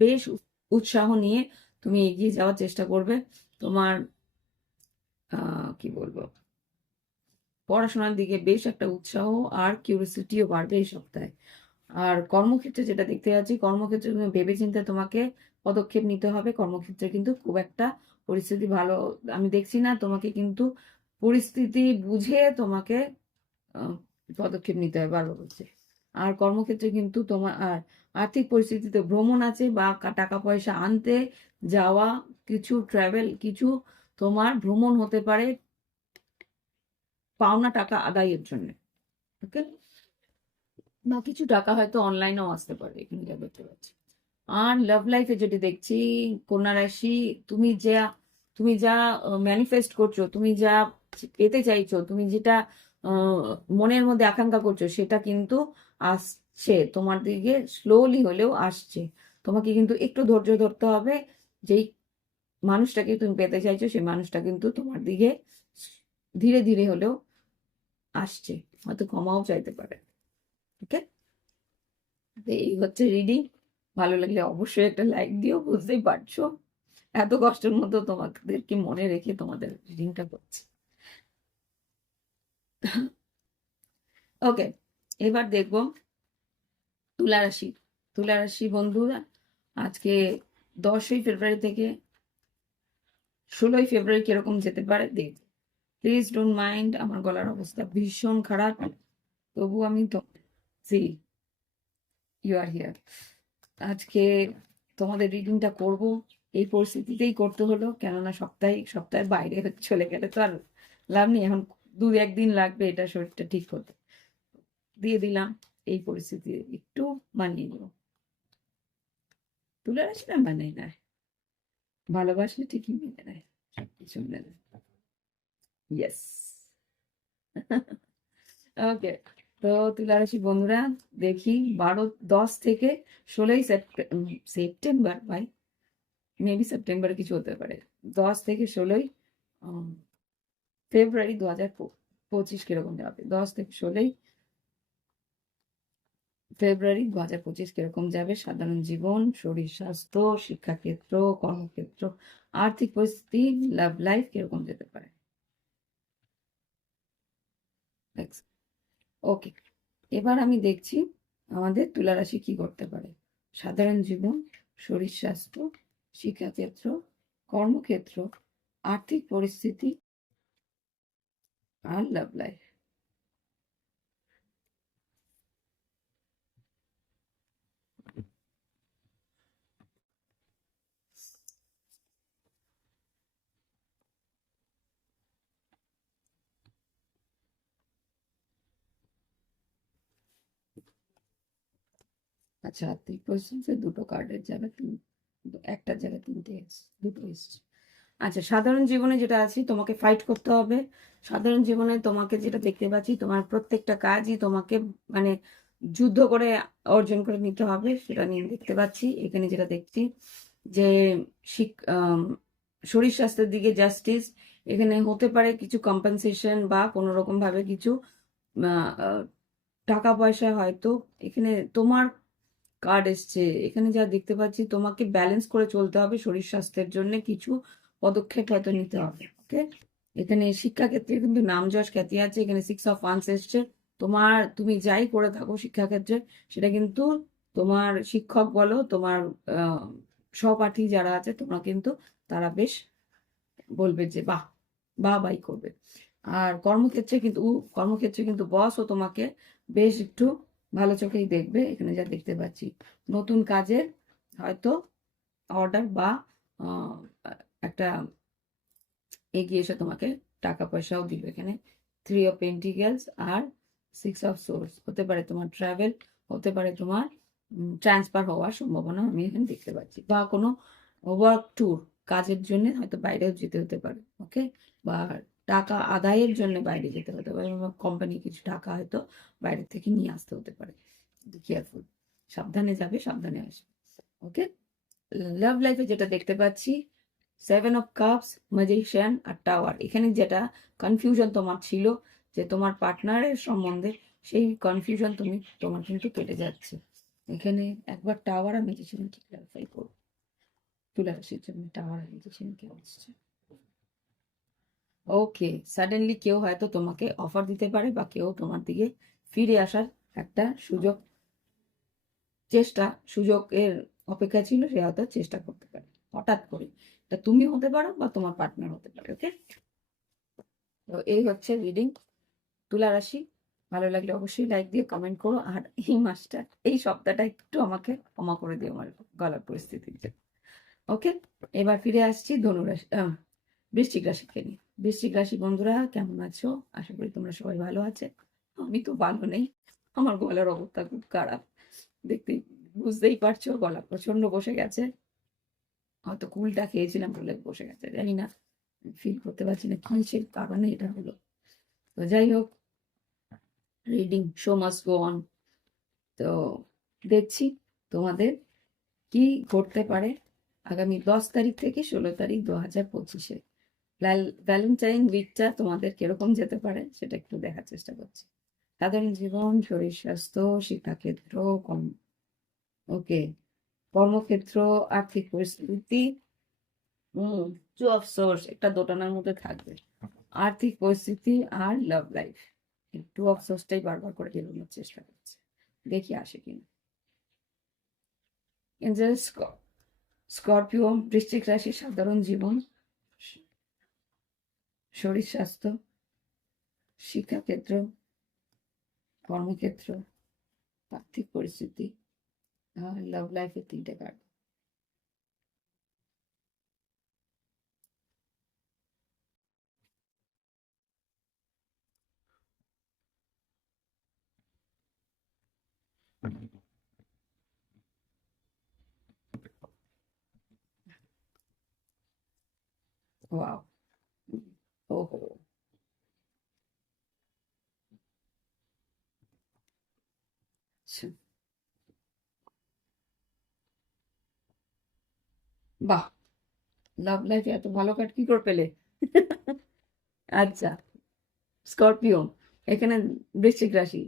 বেশ উৎসাহ নিয়ে তুমি এগিয়ে যাওয়ার চেষ্টা করবে। তোমার কি বলবো, পড়াশোনার দিকে বেশ একটা উৎসাহ আর কিউরিসিটিও বাড়বে এই সপ্তাহে। আর কর্মক্ষেত্রে যেটা দেখতে যাচ্ছি, কর্মক্ষেত্রে তুমি ভেবেচিন্তে তোমাকে পদক্ষেপ নিতে হবে। কর্মক্ষেত্রে কিন্তু খুব একটা পরিস্থিতি ভালো আমি দেখছি না, তোমাকে কিন্তু পরিস্থিতি বুঝে তোমাকে পদক্ষেপ নিতে হবে, বারবার বলছে। আর কর্মক্ষেত্রে কিন্তু তোমার আর আর্থিক পরিস্থিতিতে ভ্রমণ আছে বা টাকা পয়সা আনতে যাওয়া, কিছু ট্রাভেল, কিছু তোমার ভ্রমণ হতে পারে পাওনা টাকা আদায়ের জন্য। ওকে, বা কিছু টাকা হয়তো অনলাইনেও আসতে পারে, এখানে যা দেখতে পাচ্ছি। আর লাভ লাইফে যেটি দেখছি, কন্যা রাশি, তুমি যা ম্যানিফেস্ট করছো, তুমি যা পেতে চাইছো, তুমি যেটা মনের মধ্যে আকাঙ্ক্ষা করছো, সেটা কিন্তু আসছে তোমার দিকে, স্লোলি হলেও আসছে। তোমাকে কিন্তু একটু ধৈর্য ধরতে হবে। যেই মানুষটাকে তুমি পেতে চাইছো, সেই মানুষটা কিন্তু তোমার দিকে ধীরে ধীরে হলেও আসছে, হয়তো ক্ষমাও চাইতে পারে। ওকে, এই হচ্ছে রিডিং। ভালো লাগলে অবশ্যই একটা লাইক দিও, বুঝতেই পারছো এত কষ্টের মধ্যে তোমাদেরকে মনে রেখে তোমাদের রিডিংটা করছি। ওকে, এবার দেখবো তুলা রাশি। তুলা রাশি বন্ধুরা, আজকে 10ই ফেব্রুয়ারি থেকে 16ই ফেব্রুয়ারি কিরকম যেতে পারে দেখ। প্লিজ ডোন্ট মাইন্ড, আমার গলার অবস্থা ভীষণ খারাপ, তবু আমি তো সি ইউ আর হিয়ার। আজকে তোমাদের রিডিংটা করব, এই পরিস্থিতিতেই করতে হলো, কেননা সপ্তাহের বাইরে চলে গেলে তো আর লাভ নেই। এখন 2-1 দিন লাগবে এটা শরীরটা ঠিক হতে, দিয়ে দিলাম এই পরিস্থিতি, একটু মানিয়ে নিও। তুলে রাশি না মানিয়ে নেয়, ভালোবাসলে ঠিকই মেনে নেয়, সবকিছু মেনে নেয়। ইয়েস। ওকে, তো তুলা রাশি বন্ধুরা, দেখি 10 থেকে 16ই সেপ্টেম্বর, ভাই মেবি সেপ্টেম্বরে কিছু হতে পারে। 10 থেকে 16ই ফেব্রুয়ারি 2025 কিরকম যাবে, 10 থেকে 16ই ফেব্রুয়ারি 2025 কিরকম যাবে। সাধারণ জীবন, শরীর স্বাস্থ্য, শিক্ষাক্ষেত্র, কর্মক্ষেত্র, আর্থিক পরিস্থিতি, লাভ লাইফ কিরকম যেতে পারে। ওকে, এবার আমি দেখছি আমাদের তুলা রাশি কি করতে পারে। সাধারণ জীবন, শরীর স্বাস্থ্য, শিক্ষাক্ষেত্র, কর্মক্ষেত্র, আর্থিক পরিস্থিতি আর লাভ লাইফ। আচ্ছা, আর্থিক পরিস্থিতি দুটো কার্ডের জায়গায় একটার জায়গায় 3টে এসছে, দুটো এসছে। আচ্ছা, সাধারণ জীবনে যেটা আছে, তোমাকে ফাইট করতে হবে। সাধারণ জীবনে তোমাকে যেটা দেখতে পাচ্ছি, তোমার প্রত্যেকটা কাজই তোমাকে মানে যুদ্ধ করে অর্জন করে নিতে হবে, সেটা নিয়ে দেখতে পাচ্ছি। এখানে যেটা দেখছি যে শরীর স্বাস্থ্যের দিকে জাস্টিস, এখানে হতে পারে কিছু কম্পেনসেশন বা কোনো রকম ভাবে কিছু টাকা পয়সা হয়তো এখানে তোমার কার্ড এসছে। এখানে যা দেখতে পাচ্ছি, তোমাকে ব্যালেন্স করে চলতে হবে, শরীর স্বাস্থ্যের জন্য কিছু পদক্ষেপ হয়তো নিতে হবে। ওকে, এখানে শিক্ষাক্ষেত্রে কিন্তু নাম যশ খ্যাতি আছে, এখানে 6 অফ ওয়ান্স এসছে। তুমি যাই করে থাকো শিক্ষাক্ষেত্রে, সেটা কিন্তু তোমার শিক্ষক বলো, তোমার সহপাঠী যারা আছে, তোমরা কিন্তু তারা বেশ বলবে যে বাহ, বাই করবে। আর কর্মক্ষেত্রে কিন্তু বসও তোমাকে বেশ একটু ভালো চোখেই দেখবে। এখানে যা দেখতে পাচ্ছি, নতুন কাজের হয়তো অর্ডার বা একটা এগিয়ে এসে তোমাকে টাকা পয়সাও দিবে। এখানে 3 অফ পেন্টিকেলস আর 6 অফ সোর্স, হতে পারে তোমার ট্রাভেল, হতে পারে তোমার ট্রান্সফার হওয়ার সম্ভাবনা আমি এখানে দেখতে পাচ্ছি, বা কোনো ওয়ার্ক ট্যুর, কাজের জন্য হয়তো বাইরেও যেতে হতে পারে। ওকে, বা টাকা আদায়ের জন্য বাইরে যেতে হতে পারে, বা কোম্পানি কিছু টাকা হয়তো বাইরে থেকে নিয়ে আসতে হতে পারে। কেয়ারফুল, সাবধানে যাবে, সাবধানে আসবে। ওকে, লাভ লাইফে যেটা দেখতে পাচ্ছি, 7 অফ কাপস, ম্যাজিশিয়ান আর টাওয়ার। এখানে যেটা কনফিউশন তোমার ছিল যে তোমার পার্টনারের সম্বন্ধে সেই কনফিউশন তোমার কিন্তু কেটে যাচ্ছে। এখানে একবার টাওয়ার আর ম্যাজিশিয়ানকে ক্লারিফাই করো। তুলে রাশির জন্য টাওয়ার আর ম্যাজিশিয়ান কে আসছে। ওকে, সাডেনলি কেউ হয়তো তোমাকে অফার দিতে পারে বা কেউ তোমার দিকে ফিরে আসার একটা সুযোগের অপেক্ষা ছিল, সে হয়তো চেষ্টা করতে পারে হঠাৎ করে। এটা তুমি হতে পারো বা তোমার পার্টনার হতে পারে। ওকে, তো এই হচ্ছে রিডিং তুলা রাশি। ভালো লাগলে অবশ্যই লাইক দিয়ে কমেন্ট করো, আর এই সপ্তাহটা একটু আমাকে ক্ষমা করে দিও আমার গলার পরিস্থিতিতে। ওকে, এবার ফিরে আসছি ধনুরাশি বৃশ্চিক রাশিকে নিয়ে। বৃশ্চিক রাশি বন্ধুরা কেমন আছো? আশা করি তোমরা সবাই ভালো আছে। আমি তো ভালো নেই, আমার গলার অবস্থা খুব খারাপ। বুঝতেই পারছো, গলা প্রচন্ড বসে গেছে। হয়তো কুলটা খেয়েছিলাম বলে বসে গেছে, জানি না, ফিল করতে পারছি না কিসের কারণে এটা হলো। তো যাই হোক, reading show must go on. তো দেখছি তোমাদের কি ঘটতে পারে আগামী 10 তারিখ থেকে 16 তারিখ 2025-এ। ভ্যালেন্টাইন উইকটা তোমাদের কিরকম যেতে পারে সেটা একটু দেখার চেষ্টা করছি। সাধারণ জীবন, শরীর স্বাস্থ্য, শিক্ষাক্ষেত্র, ওকে, কর্মক্ষেত্র, আর্থিক পরিস্থিতি, টু অফ সোর্স একটা দোটানার মধ্যে থাকবে। আর্থিক পরিস্থিতি আর লাভ লাইফ, টু অফ সোর্সটাই বারবার করে বেরোনোর চেষ্টা করছে, দেখি আসে কিনা। এঞ্জেল স্করপিও বৃশ্চিক রাশি, সাধারণ জীবন, শরীর স্বাস্থ্য, শিক্ষাক্ষেত্র, কর্মক্ষেত্র, আর্থিক পরিস্থিতি, লাভ লাইফের 3টে কার্ড। ওয়াও, ওহো, আচ্ছা, বাহ, লাভ লাইফে এত ভালো কার্ড কি করে পেলে? আচ্ছা, স্করপিও, এখানে বৃশ্চিক রাশি,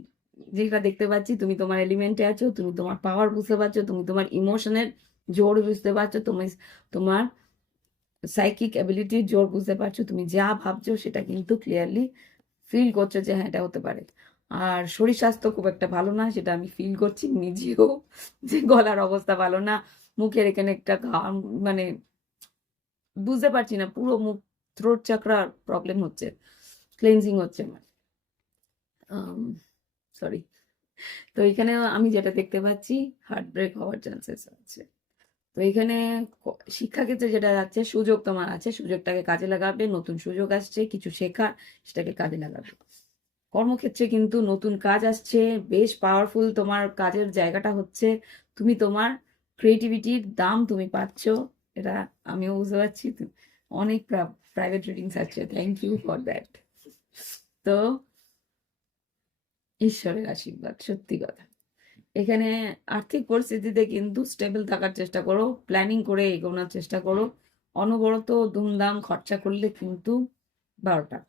যেটা দেখতে পাচ্ছি তুমি তোমার এলিমেন্টে আছো, তুমি তোমার পাওয়ার বুঝতে পারছো, তুমি তোমার ইমোশনের জোর বুঝতে পারছো, তুমি তোমার সাইকিক অ্যাবিলিটির জোর বুঝতে পারছো, তুমি যা ভাবছো সেটা কিন্তু ক্লিয়ারলি ফিল করছো যে হ্যাঁ এটা হতে পারে। আর শরীর স্বাস্থ্য খুব একটা ভালো না, সেটা আমি ফিল করছি নিজেও, যে গলার অবস্থা ভালো না, মুখের এখানে একটা ঘাম, মানে বুঝতে পারছি না, পুরো মুখ থ্রোট চাকরার প্রবলেম হচ্ছে, ক্লেনজিং হচ্ছে আমার, সরি। তো এখানে আমি যেটা দেখতে পাচ্ছি হার্ট ব্রেক হওয়ার চান্সেস আছে। তো এখানে শিক্ষাক্ষেত্রে যেটা যাচ্ছে, সুযোগ তোমার আছে, সুযোগটাকে কাজে লাগাবে, নতুন সুযোগ আসছে কিছু শেখার, সেটাকে কাজে লাগাবে। কর্মক্ষেত্রে কিন্তু নতুন কাজ আসছে, বেশ পাওয়ারফুল তোমার কাজের জায়গাটা হচ্ছে, তুমি তোমার ক্রিয়েটিভিটির দাম তুমি পাচ্ছ, এটা আমিও বুঝতে পারছি। অনেক প্রাইভেট রিডিংস আছে, থ্যাংক ইউ ফর দ্যাট। তো ঈশ্বরের আশীর্বাদ, সত্যি কথা। এখানে আর্থিক পরিস্থিতিতে কিন্তু স্টেবল থাকার চেষ্টা করো, প্ল্যানিং করে এগোনোর চেষ্টা করো, অনবরত ধুমধাম খরচা করলে কিন্তু 12টা।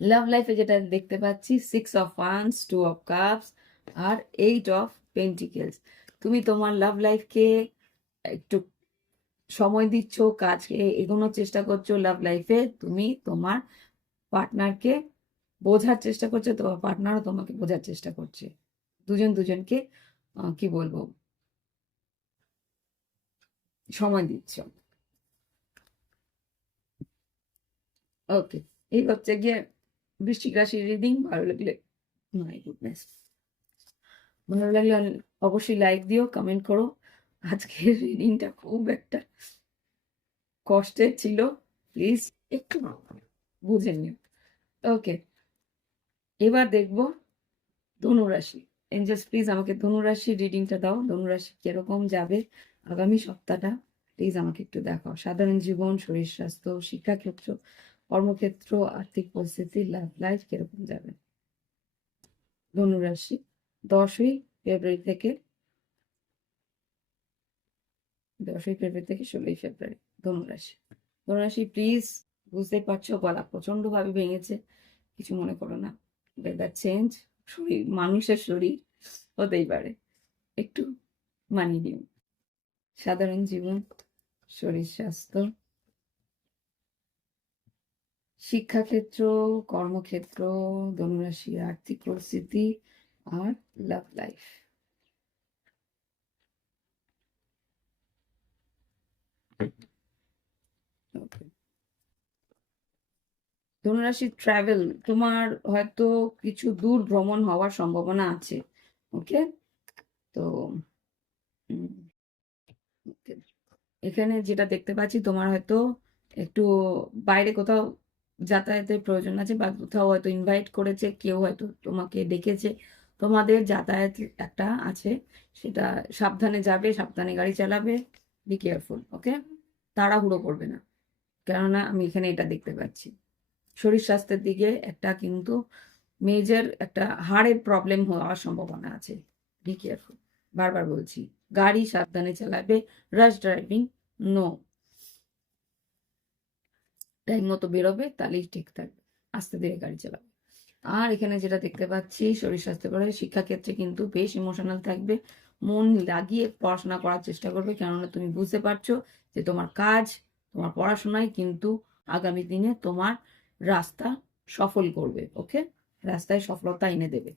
লাভ লাইফে যেটা দেখতে পাচ্ছি 6 অফ ওয়ান্স, 2 অফ কাপস আর 8 অফ পেন্টিকেলস। তুমি তোমার লাভ লাইফকে একটু সময় দিচ্ছ, কাজকে এগোনোর চেষ্টা করছো, লাভ লাইফে তুমি তোমার পার্টনারকে বোঝার চেষ্টা করছো, তোমার পার্টনারও তোমাকে বোঝার চেষ্টা করছে, দুজন দুজনকে কি বলবো, সময় দিচ্ছ। ওকে, এই হচ্ছে গিয়ে বৃশ্চিক রাশির রিডিং। ভালো লাগলে, মাই গুডনেস, ভালো লাগলে অবশ্যই লাইক দিও, কমেন্ট করো। আজকের রিডিংটা খুব একটা কষ্টের ছিল, প্লিজ একটু বুঝে নিও। ওকে, এবার দেখবো ধনুরাশি। এঞ্জেলস প্লিজ আমাকে ধনুরাশি রিডিংটা দাও, ধনুরাশি কিরকম যাবে আগামী সপ্তাহটা, প্লিজ আমাকে একটু দেখাও। সাধারণ জীবন, শরীর স্বাস্থ্য, শিক্ষাক্ষেত্র, কর্মক্ষেত্র, আর্থিক পরিস্থিতি, লাভ লাইফ কিরকম যাবে। ধনুরাশি 10ই ফেব্রুয়ারি থেকে 16ই ফেব্রুয়ারি, ধনুরাশি। ধনুরাশি প্লিজ, বুঝতে পারছো গলা প্রচন্ড ভাবে ভেঙেছে, কিছু মনে করো না, ওয়েদার চেঞ্জ, শরীর, মানুষের শরীর হতেই পারে, একটু মানিয়ে নিও। সাধারণ জীবন, শরীর স্বাস্থ্য, শিক্ষাক্ষেত্র, কর্মক্ষেত্র, ধনুরাশি, আর্থিক পরিস্থিতি আর লাভ লাইফ। ধনুরাশি ট্রাভেল, তোমার হয়তো কিছু দূর ভ্রমণ হওয়ার সম্ভাবনা আছে। ওকে, তো এখানে যেটা দেখতে পাচ্ছি, তোমার হয়তো একটু বাইরে কোথাও যাতায়াতের প্রয়োজন আছে, বা কোথাও হয়তো ইনভাইট করেছে, কেউ হয়তো তোমাকে ডেকেছে, তোমাদের যাতায়াত একটা আছে, সেটা সাবধানে যাবে, সাবধানে গাড়ি চালাবে, বি কেয়ারফুল। ওকে, তাড়াহুড়ো করবে না, কেননা আমি এখানে এটা দেখতে পাচ্ছি। শরীর স্বাস্থ্যের দিকে একটা কিন্তু মেজর একটা হাড়ের প্রবলেম হওয়ার সম্ভাবনা আছে, বি কেয়ারফুল। বারবার বলছি, গাড়ি সাবধানে চালাবে, রাশ ড্রাইভিং নো। টাইম মতো বেরোবে, তাহলেই ঠিক থাকবে, আস্তে ধীরে গাড়ি চালাবে। আর এখানে যেটা দেখতে পাচ্ছি, শরীর স্বাস্থ্য করে শিক্ষাক্ষেত্রে কিন্তু বেশ ইমোশনাল থাকবে, মন লাগিয়ে পড়াশোনা করার চেষ্টা করবে, কেননা তুমি বুঝতে পারছো যে তোমার কাজ, তোমার পড়াশোনায় কিন্তু আগামী দিনে তোমার রাস্তা সফল করবে। ওকে, রাস্তায় সফলতা এনে দেবে।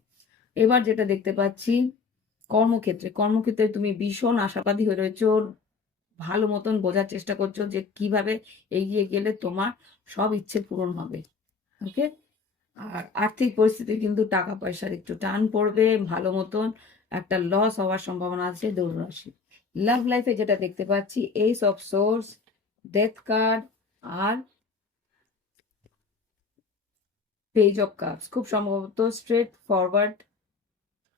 এবার যেটা দেখতে পাচ্ছি, কর্মক্ষেত্রে তুমি ভীষণ আশাবাদী হয়ে রয়েছো, ভালো মতন বোঝার চেষ্টা করছো যে কিভাবে এগিয়ে গেলে তোমার সব ইচ্ছে পূরণ হবে। ওকে, আর আর্থিক পরিস্থিতি কিন্তু টাকা পয়সার একটু টান পড়বে, ভালো মতন একটা লস হওয়ার সম্ভাবনা আছে ধনুরাশি। লাভ লাইফে যেটা দেখতে পাচ্ছি, ace of swords, death card আর পেজ অফ কাপস, খুব সম্ভবত স্ট্রেট ফরওয়ার্ড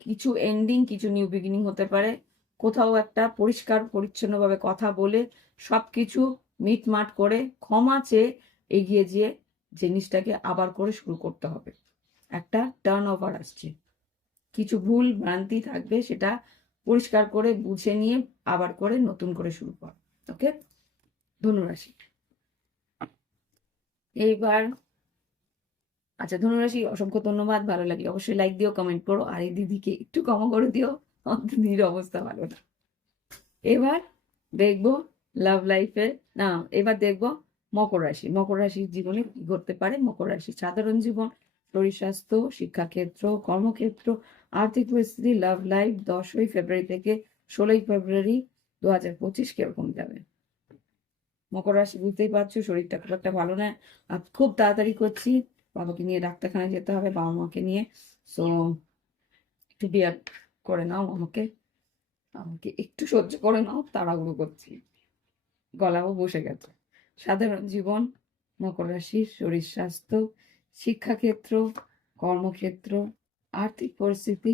কিছু এন্ডিং, কিছু নিউ বিগিনিং হতে পারে। কোথাও একটা পরিষ্কার পরিচ্ছন্নভাবে কথা বলে সবকিছু মিটমাট করে ক্ষমা চেয়ে এগিয়ে যেয়ে জিনিসটাকে আবার করে শুরু করতে হবে। একটা টার্ন ওভার আসছে, কিছু ভুল ভ্রান্তি থাকবে, সেটা পরিষ্কার করে বুঝে নিয়ে আবার করে নতুন করে শুরু কর। ওকে, ধনুরাশি। এইবার আচ্ছা, ধনুরাশি, অসংখ্য ধন্যবাদ, ভালো লাগলে অবশ্যই লাইক দিও, কমেন্ট করো, আর এই দিদিকে একটু ক্ষমা করে দিও, দিদির অবস্থা ভালো না। এবার দেখবো লাভ লাইফে, না, এবার দেখবো মকর রাশি। মকর রাশির জীবনে কি ঘটতে পারে। মকর রাশি সাধারণ জীবন, শরীর স্বাস্থ্য, শিক্ষাক্ষেত্র, কর্মক্ষেত্র, আর্থিক পরিস্থিতি, লাভ লাইফ 10ই ফেব্রুয়ারি থেকে 16ই ফেব্রুয়ারি 2025 কিরকম যাবে। মকর রাশি, বুঝতেই পারছো শরীরটা খুব একটা ভালো না, আর খুব তাড়াতাড়ি করছি, বাবাকে নিয়ে ডাক্তারখানায় যেতে হবে, বাবা মাকে নিয়ে। সো একটু বিয়ার করে নাও, আমাকে আমাকে একটু সহ্য করে নাও, তাড়াহুড়ো করছি, গলাও বসে গেছে। সাধারণ জীবন, মকর রাশির শরীর স্বাস্থ্য, শিক্ষাক্ষেত্র, কর্মক্ষেত্র, আর্থিক পরিস্থিতি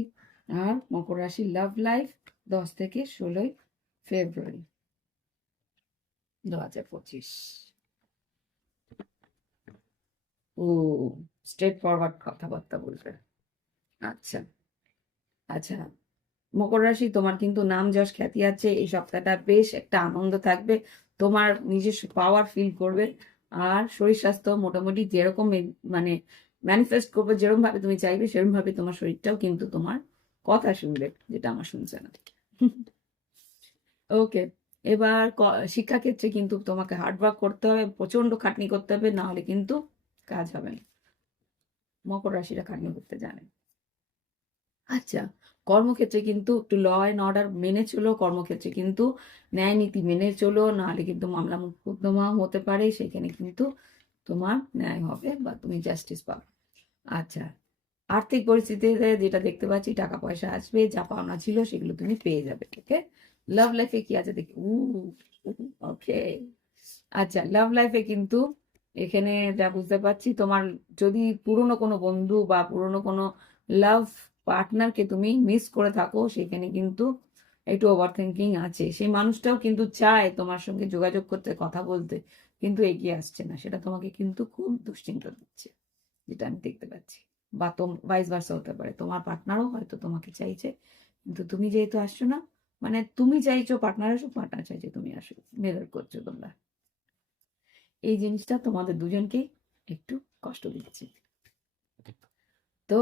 আর মকর রাশির লাভ লাইফ 10 থেকে 16ই ফেব্রুয়ারি 2025। ও, স্ট্রেট ফরওয়ার্ড কথাবার্তা বলবে। আচ্ছা আচ্ছা, মকর রাশি, তোমার কিন্তু নাম যশ খ্যাতি আছে, এই সপ্তাহটা বেশ একটা আনন্দ থাকবে, তোমার নিজস্ব পাওয়ার ফিল করবে। আর শরীর স্বাস্থ্য মোটামুটি যেরকম মানে ম্যানিফেস্ট করবে, যেরকম ভাবে তুমি চাইবে সেরকম ভাবে তোমার শরীরটাও কিন্তু তোমার কথা শুনবে, যেটা আমার শুনছে না। ওকে, এবার শিক্ষাক্ষেত্রে কিন্তু তোমাকে হার্ডওয়ার্ক করতে হবে, প্রচন্ড খাটনি করতে হবে, না হলে কিন্তু কাজ হবে না। মকর রাশিরা খাটনি করতে জানে। আচ্ছা, কর্মক্ষেত্রে কিন্তু একটু ল অ্যান্ড অর্ডার মেনে চলো, কর্মক্ষেত্রে কিন্তু ন্যায় নীতি মেনে চলো, নাহলে কিন্তু মামলা মোকদ্দমা হতে পারে, সেখানে কিন্তু তোমার ন্যায় হবে বা তুমি জাস্টিস পাবে। আচ্ছা, আর্থিক পরিস্থিতিতে যেটা দেখতে পাচ্ছি, টাকা পয়সা আসবে, যা পাওনা ছিল সেগুলো তুমি পেয়ে যাবে। ওকে, লাভ লাইফে কি আছে দেখি। ওকে, আচ্ছা, লাভ লাইফে কিন্তু এখানে যা বুঝতে পারছি, তোমার যদি পুরনো কোনো বন্ধু বা পুরনো কোনো লাভ পার্টনারকে তুমি মিস করে থাকো, সেখানে কিন্তু একটু ওভার থিঙ্কিং আছে, সেই মানুষটাও কিন্তু চায় তোমার সঙ্গে যোগাযোগ করতে, কথা বলতে, কিন্তু এগিয়ে আসছে না, সেটা তোমাকে কিন্তু খুব দুশ্চিন্তা দিচ্ছে, যেটা আমি দেখতে পাচ্ছি। বা ভাইস ভার্সা হতে পারে, তোমার পার্টনারও হয়তো তোমাকে চাইছে, কিন্তু তুমি যেহেতু আসছো না, মানে তুমি চাইছো পার্টনার আসুক, পার্টনার চাইছে তুমি আসো, মেরর করছো তোমরা, এই জিনিসটা তোমাদের দুজনকেই একটু কষ্ট দিচ্ছে। তো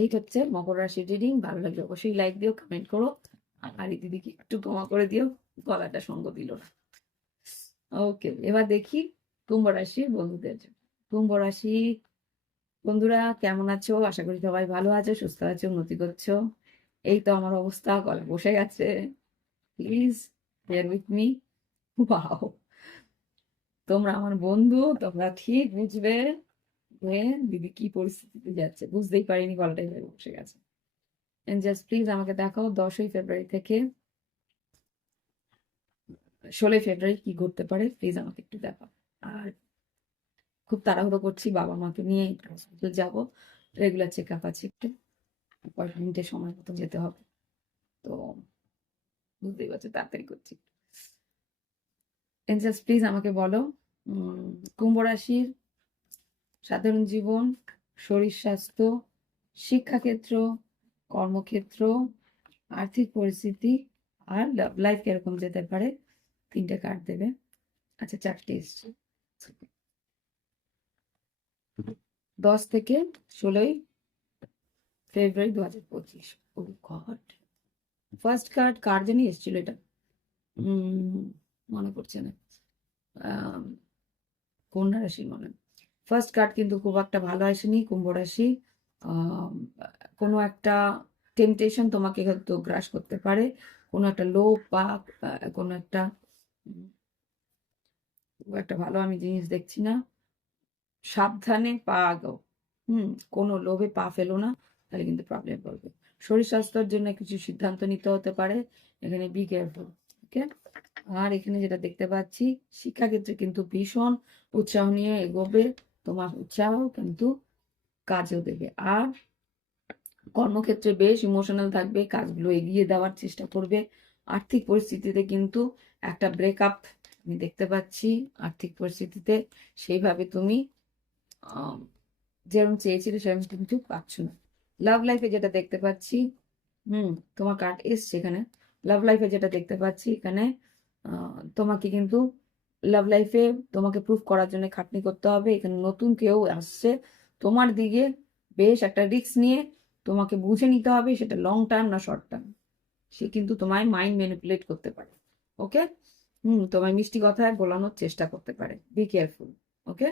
এই হচ্ছে মকর রাশির রিডিং। ভালো লাগলে অবশ্যই লাইক দিও, কমেন্ট করো, আর এই দিদিকে একটু ক্ষমা করে দিও, গলাটা সঙ্গ দিল না। ওকে, এবার দেখি কুম্ভ রাশির বন্ধুদের জন্য। কুম্ভ রাশি বন্ধুরা কেমন আছো? আশা করি সবাই ভালো আছো, সুস্থ আছো, উন্নতি করছো। এই তো আমার অবস্থা, গলা বসে গেছে। Please bear with me. Wow, তোমরা আমার বন্ধু, তোমরা ঠিক বুঝবে যে দিদি কি পরিস্থিতিতে যাচ্ছে। বুঝতেই পারিনি, গলাটা এভাবে বসে গেছে। এঞ্জেলস প্লিজ আমাকে দেখাও 10ই ফেব্রুয়ারি থেকে 16ই ফেব্রুয়ারি কি ঘটতে পারে, প্লিজ আমাকে একটু দেখাও। আর খুব তাড়াহুড়ো করছি, বাবা মাকে নিয়ে হসপিটাল যাবো, রেগুলার চেক আপ আছে, একটু অ্যাপয়েন্টমেন্টে সময় মতো যেতে হবে, তো বুঝতেই পারছো তাড়াতাড়ি করছি। এঞ্জেলস প্লিজ আমাকে বলো কুম্ভ রাশির সাধারণ জীবন, শরীর স্বাস্থ্য, শিক্ষাক্ষেত্র, কর্মক্ষেত্র, আর্থিক পরিস্থিতি আর লাভ লাইফ কিরকম যেতে পারে। 3টে কার্ড দেবে। আচ্ছা, 4টে এসছে। 10 থেকে 16ই ফেব্রুয়ারি 2025। ও গড, ফার্স্ট কার্ড কার জানি এসেছিল এটা, মনে পড়ছে না, কন্যা রাশি মনে। ফার্স্ট কার্ড কিন্তু খুব একটা ভালো আসেনি কুম্ভ রাশি। কোনো একটা টেম্পটেশন তোমাকে হয়তো গ্রাস করতে পারে, কোনো একটা লোভ বা কোনো একটা ভালো আমি জিনিস দেখছি না। সাবধানে পা আগাও, কোনো লোভে পা ফেলো না, তাহলে কিন্তু প্রবলেম পড়বে। শরীর স্বাস্থ্যের জন্য কিছু সিদ্ধান্ত নিতে হতে পারে, এখানে বি কেয়ারফুল। ওকে, আর এখানে যেটা দেখতে পাচ্ছি, শিক্ষাক্ষেত্রে কিন্তু ভীষণ উৎসাহ নিয়ে এগোবে, তোমার উৎসাহ কিন্তু কাজেও দেবে। আর কর্মক্ষেত্রে বেশ ইমোশনাল থাকবে, কাজগুলো এগিয়ে দেওয়ার চেষ্টা করবে। আর্থিক পরিস্থিতিতে কিন্তু একটা ব্রেকআপ আমি দেখতে পাচ্ছি আর্থিক পরিস্থিতিতে, সেইভাবে তুমি যেরকম চেয়েছিলে সেরকম কিন্তু পাচ্ছ না। লাভ লাইফে যেটা দেখতে পাচ্ছি, তোমার কার্ড এসছে এখানে। লাভ লাইফে যেটা দেখতে পাচ্ছি এখানে, তোমাকে কিন্তু লাভ লাইফে তোমাকে প্রুফ করার জন্য খাটনি করতে হবে। এখানে নতুন কেউ আসছে তোমার দিকে, বেশ একটা রিস্ক নিয়ে তোমাকে বুঝে নিতে হবে সেটা লং টার্ম না শর্ট টার্ম। সে কিন্তু তোমায় মাইন্ড ম্যানিপুলেট করতে পারে। ওকে, তোমায় মিষ্টি কথায় গোলানোর চেষ্টা করতে পারে, বি কেয়ারফুল। ওকে,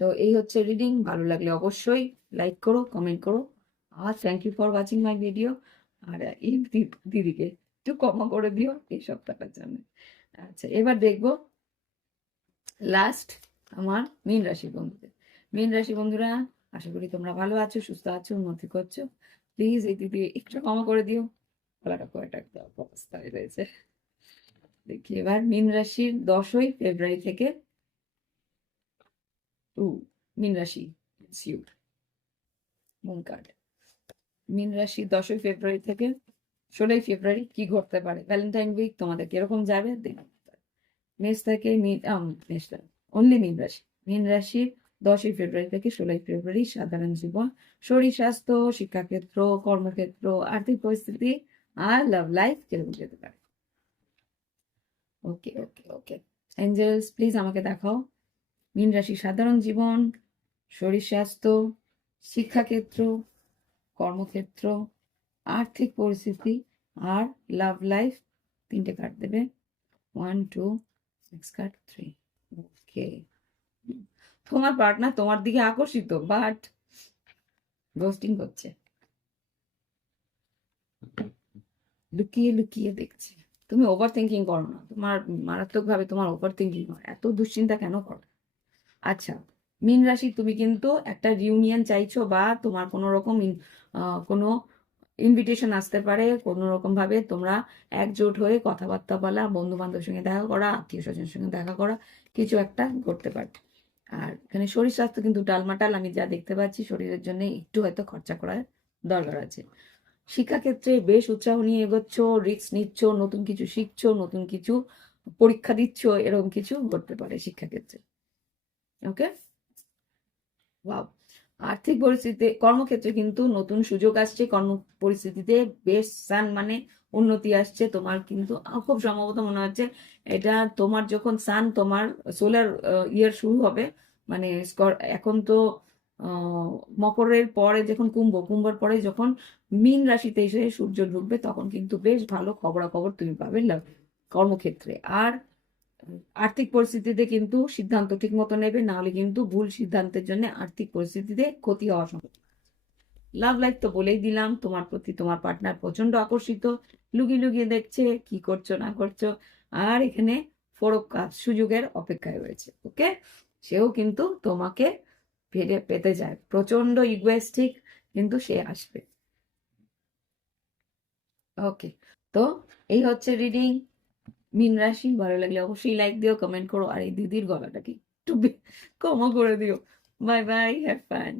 তো এই হচ্ছে রিডিং। ভালো লাগলে অবশ্যই লাইক করো, কমেন্ট করো, আর thank you for watching my video. আর এই দিদিকে একটু ক্ষমা করে দিও এই সপ্তাহটার জন্য। আচ্ছা, এবার দেখবো লাস্ট আমার মীন রাশি বন্ধুদের। মীন রাশি বন্ধুরা, আশা করি তোমরা ভালো আছো, সুস্থ আছো, উন্নতি করছো। প্লিজ এই দিদি একটু ক্ষমা করে দিও, গলাটা কয়টা অবস্থায় রয়েছে। দেখি এবার মীন রাশির 10ই ফেব্রুয়ারি থেকে মীন রাশি মূল কার্ড। মীন রাশি 10ই ফেব্রুয়ারি থেকে 16ই ফেব্রুয়ারি কি ঘটতে পারে, ভ্যালেন্টাইন উইক তোমাদের কিরকম যাবে। মেষ থেকে অনলি মীন রাশি। মীন রাশির 10ই ফেব্রুয়ারি থেকে 16ই ফেব্রুয়ারি সাধারণ জীবন, শরীর স্বাস্থ্য, শিক্ষাক্ষেত্র, কর্মক্ষেত্র, আর্থিক পরিস্থিতি আর লাভ লাইফ কিরকম যেতে পারে। ওকে ওকে ওকে, এঞ্জেলস প্লিজ আমাকে দেখাও মীন রাশি সাধারণ জীবন, শরীর স্বাস্থ্য, শিক্ষাক্ষেত্র, কর্মক্ষেত্র, আর্থিক পরিস্থিতি আর লাভ লাইফ। 3টে কার্ড দেবে, 1 2 6 কার্ড 3। ওকে, তোমার পার্টনার তোমার দিকে আকর্ষিত, বাট গোস্টিং করছে, লুকিয়ে লুকিয়ে দেখছে। তুমি ওভার থিঙ্কিং করো না, তোমার মারাত্মকভাবে তোমার ওভার থিঙ্কিং হয়, এত দুশ্চিন্তা কেন করো। আচ্ছা, মীন রাশি তুমি কিন্তু একটা রিউনিয়ন চাইছো, বা তোমার কোনো রকম কোনো ইনভিটেশন আসতে পারে, কোনো রকম ভাবে তোমরা একজোট হয়ে কথাবার্তা বলা, বন্ধু বান্ধবের সঙ্গে দেখা করা, আত্মীয় স্বজনের সঙ্গে দেখা করা, কিছু একটা করতে পারে। আর এখানে শরীর স্বাস্থ্য কিন্তু টালমাটাল, আমি যা দেখতে পাচ্ছি শরীরের জন্য একটু হয়তো খরচা করার দরকার আছে। শিক্ষাক্ষেত্রে বেশ উৎসাহ নিয়ে এগোচ্ছ, রিস্ক নিচ্ছ, নতুন কিছু শিখছো, নতুন কিছু পরীক্ষা দিচ্ছ, এরকম কিছু করতে পারে শিক্ষাক্ষেত্রে। ওকে, ওয়াও। আর্থিক পরিস্থিতিতে, কর্মক্ষেত্রে কিন্তু নতুন সুযোগ আসছে, কর্ম পরিস্থিতিতে বেশ সান মানে উন্নতি আসছে তোমার। কিন্তু খুব সম্ভবত মনে হচ্ছে এটা তোমার যখন সান তোমার সোলার ইয়ার শুরু হবে, মানে এখন তো মকরের পরে যখন কুম্ভর পরে যখন মীন রাশিতে এসে সূর্য ঢুকবে, তখন কিন্তু বেশ ভালো খবরাখবর তুমি পাবে কর্মক্ষেত্রে। আর আর্থিক পরিস্থিতিতে কিন্তু সিদ্ধান্ত ঠিক মতো নেবে, না হলে কিন্তু ভুল সিদ্ধান্তের জন্য আর্থিক পরিস্থিতিতে ক্ষতি হওয়া সম্ভব। লাভ লাইফ তো বলেই দিলাম, তোমার প্রতি তোমার পার্টনার প্রচন্ড আকর্ষিত, লুকিয়ে লুকিয়ে দেখছে কি করছো না করছো, আর এখানে সুযোগের অপেক্ষায় রয়েছে। ওকে, সেও কিন্তু তোমাকে ফিরে পেতে যায়, প্রচন্ড ইগোয়েস্টিক, কিন্তু সে আসবে। ওকে, তো এই হচ্ছে রিডিং। মীন রাশি ভালো লাগলে অবশ্যই লাইক দিও, কমেন্ট করো, আর এই দিদির গলাটাকে একটু কমা করে দিও। Bye bye, have fun.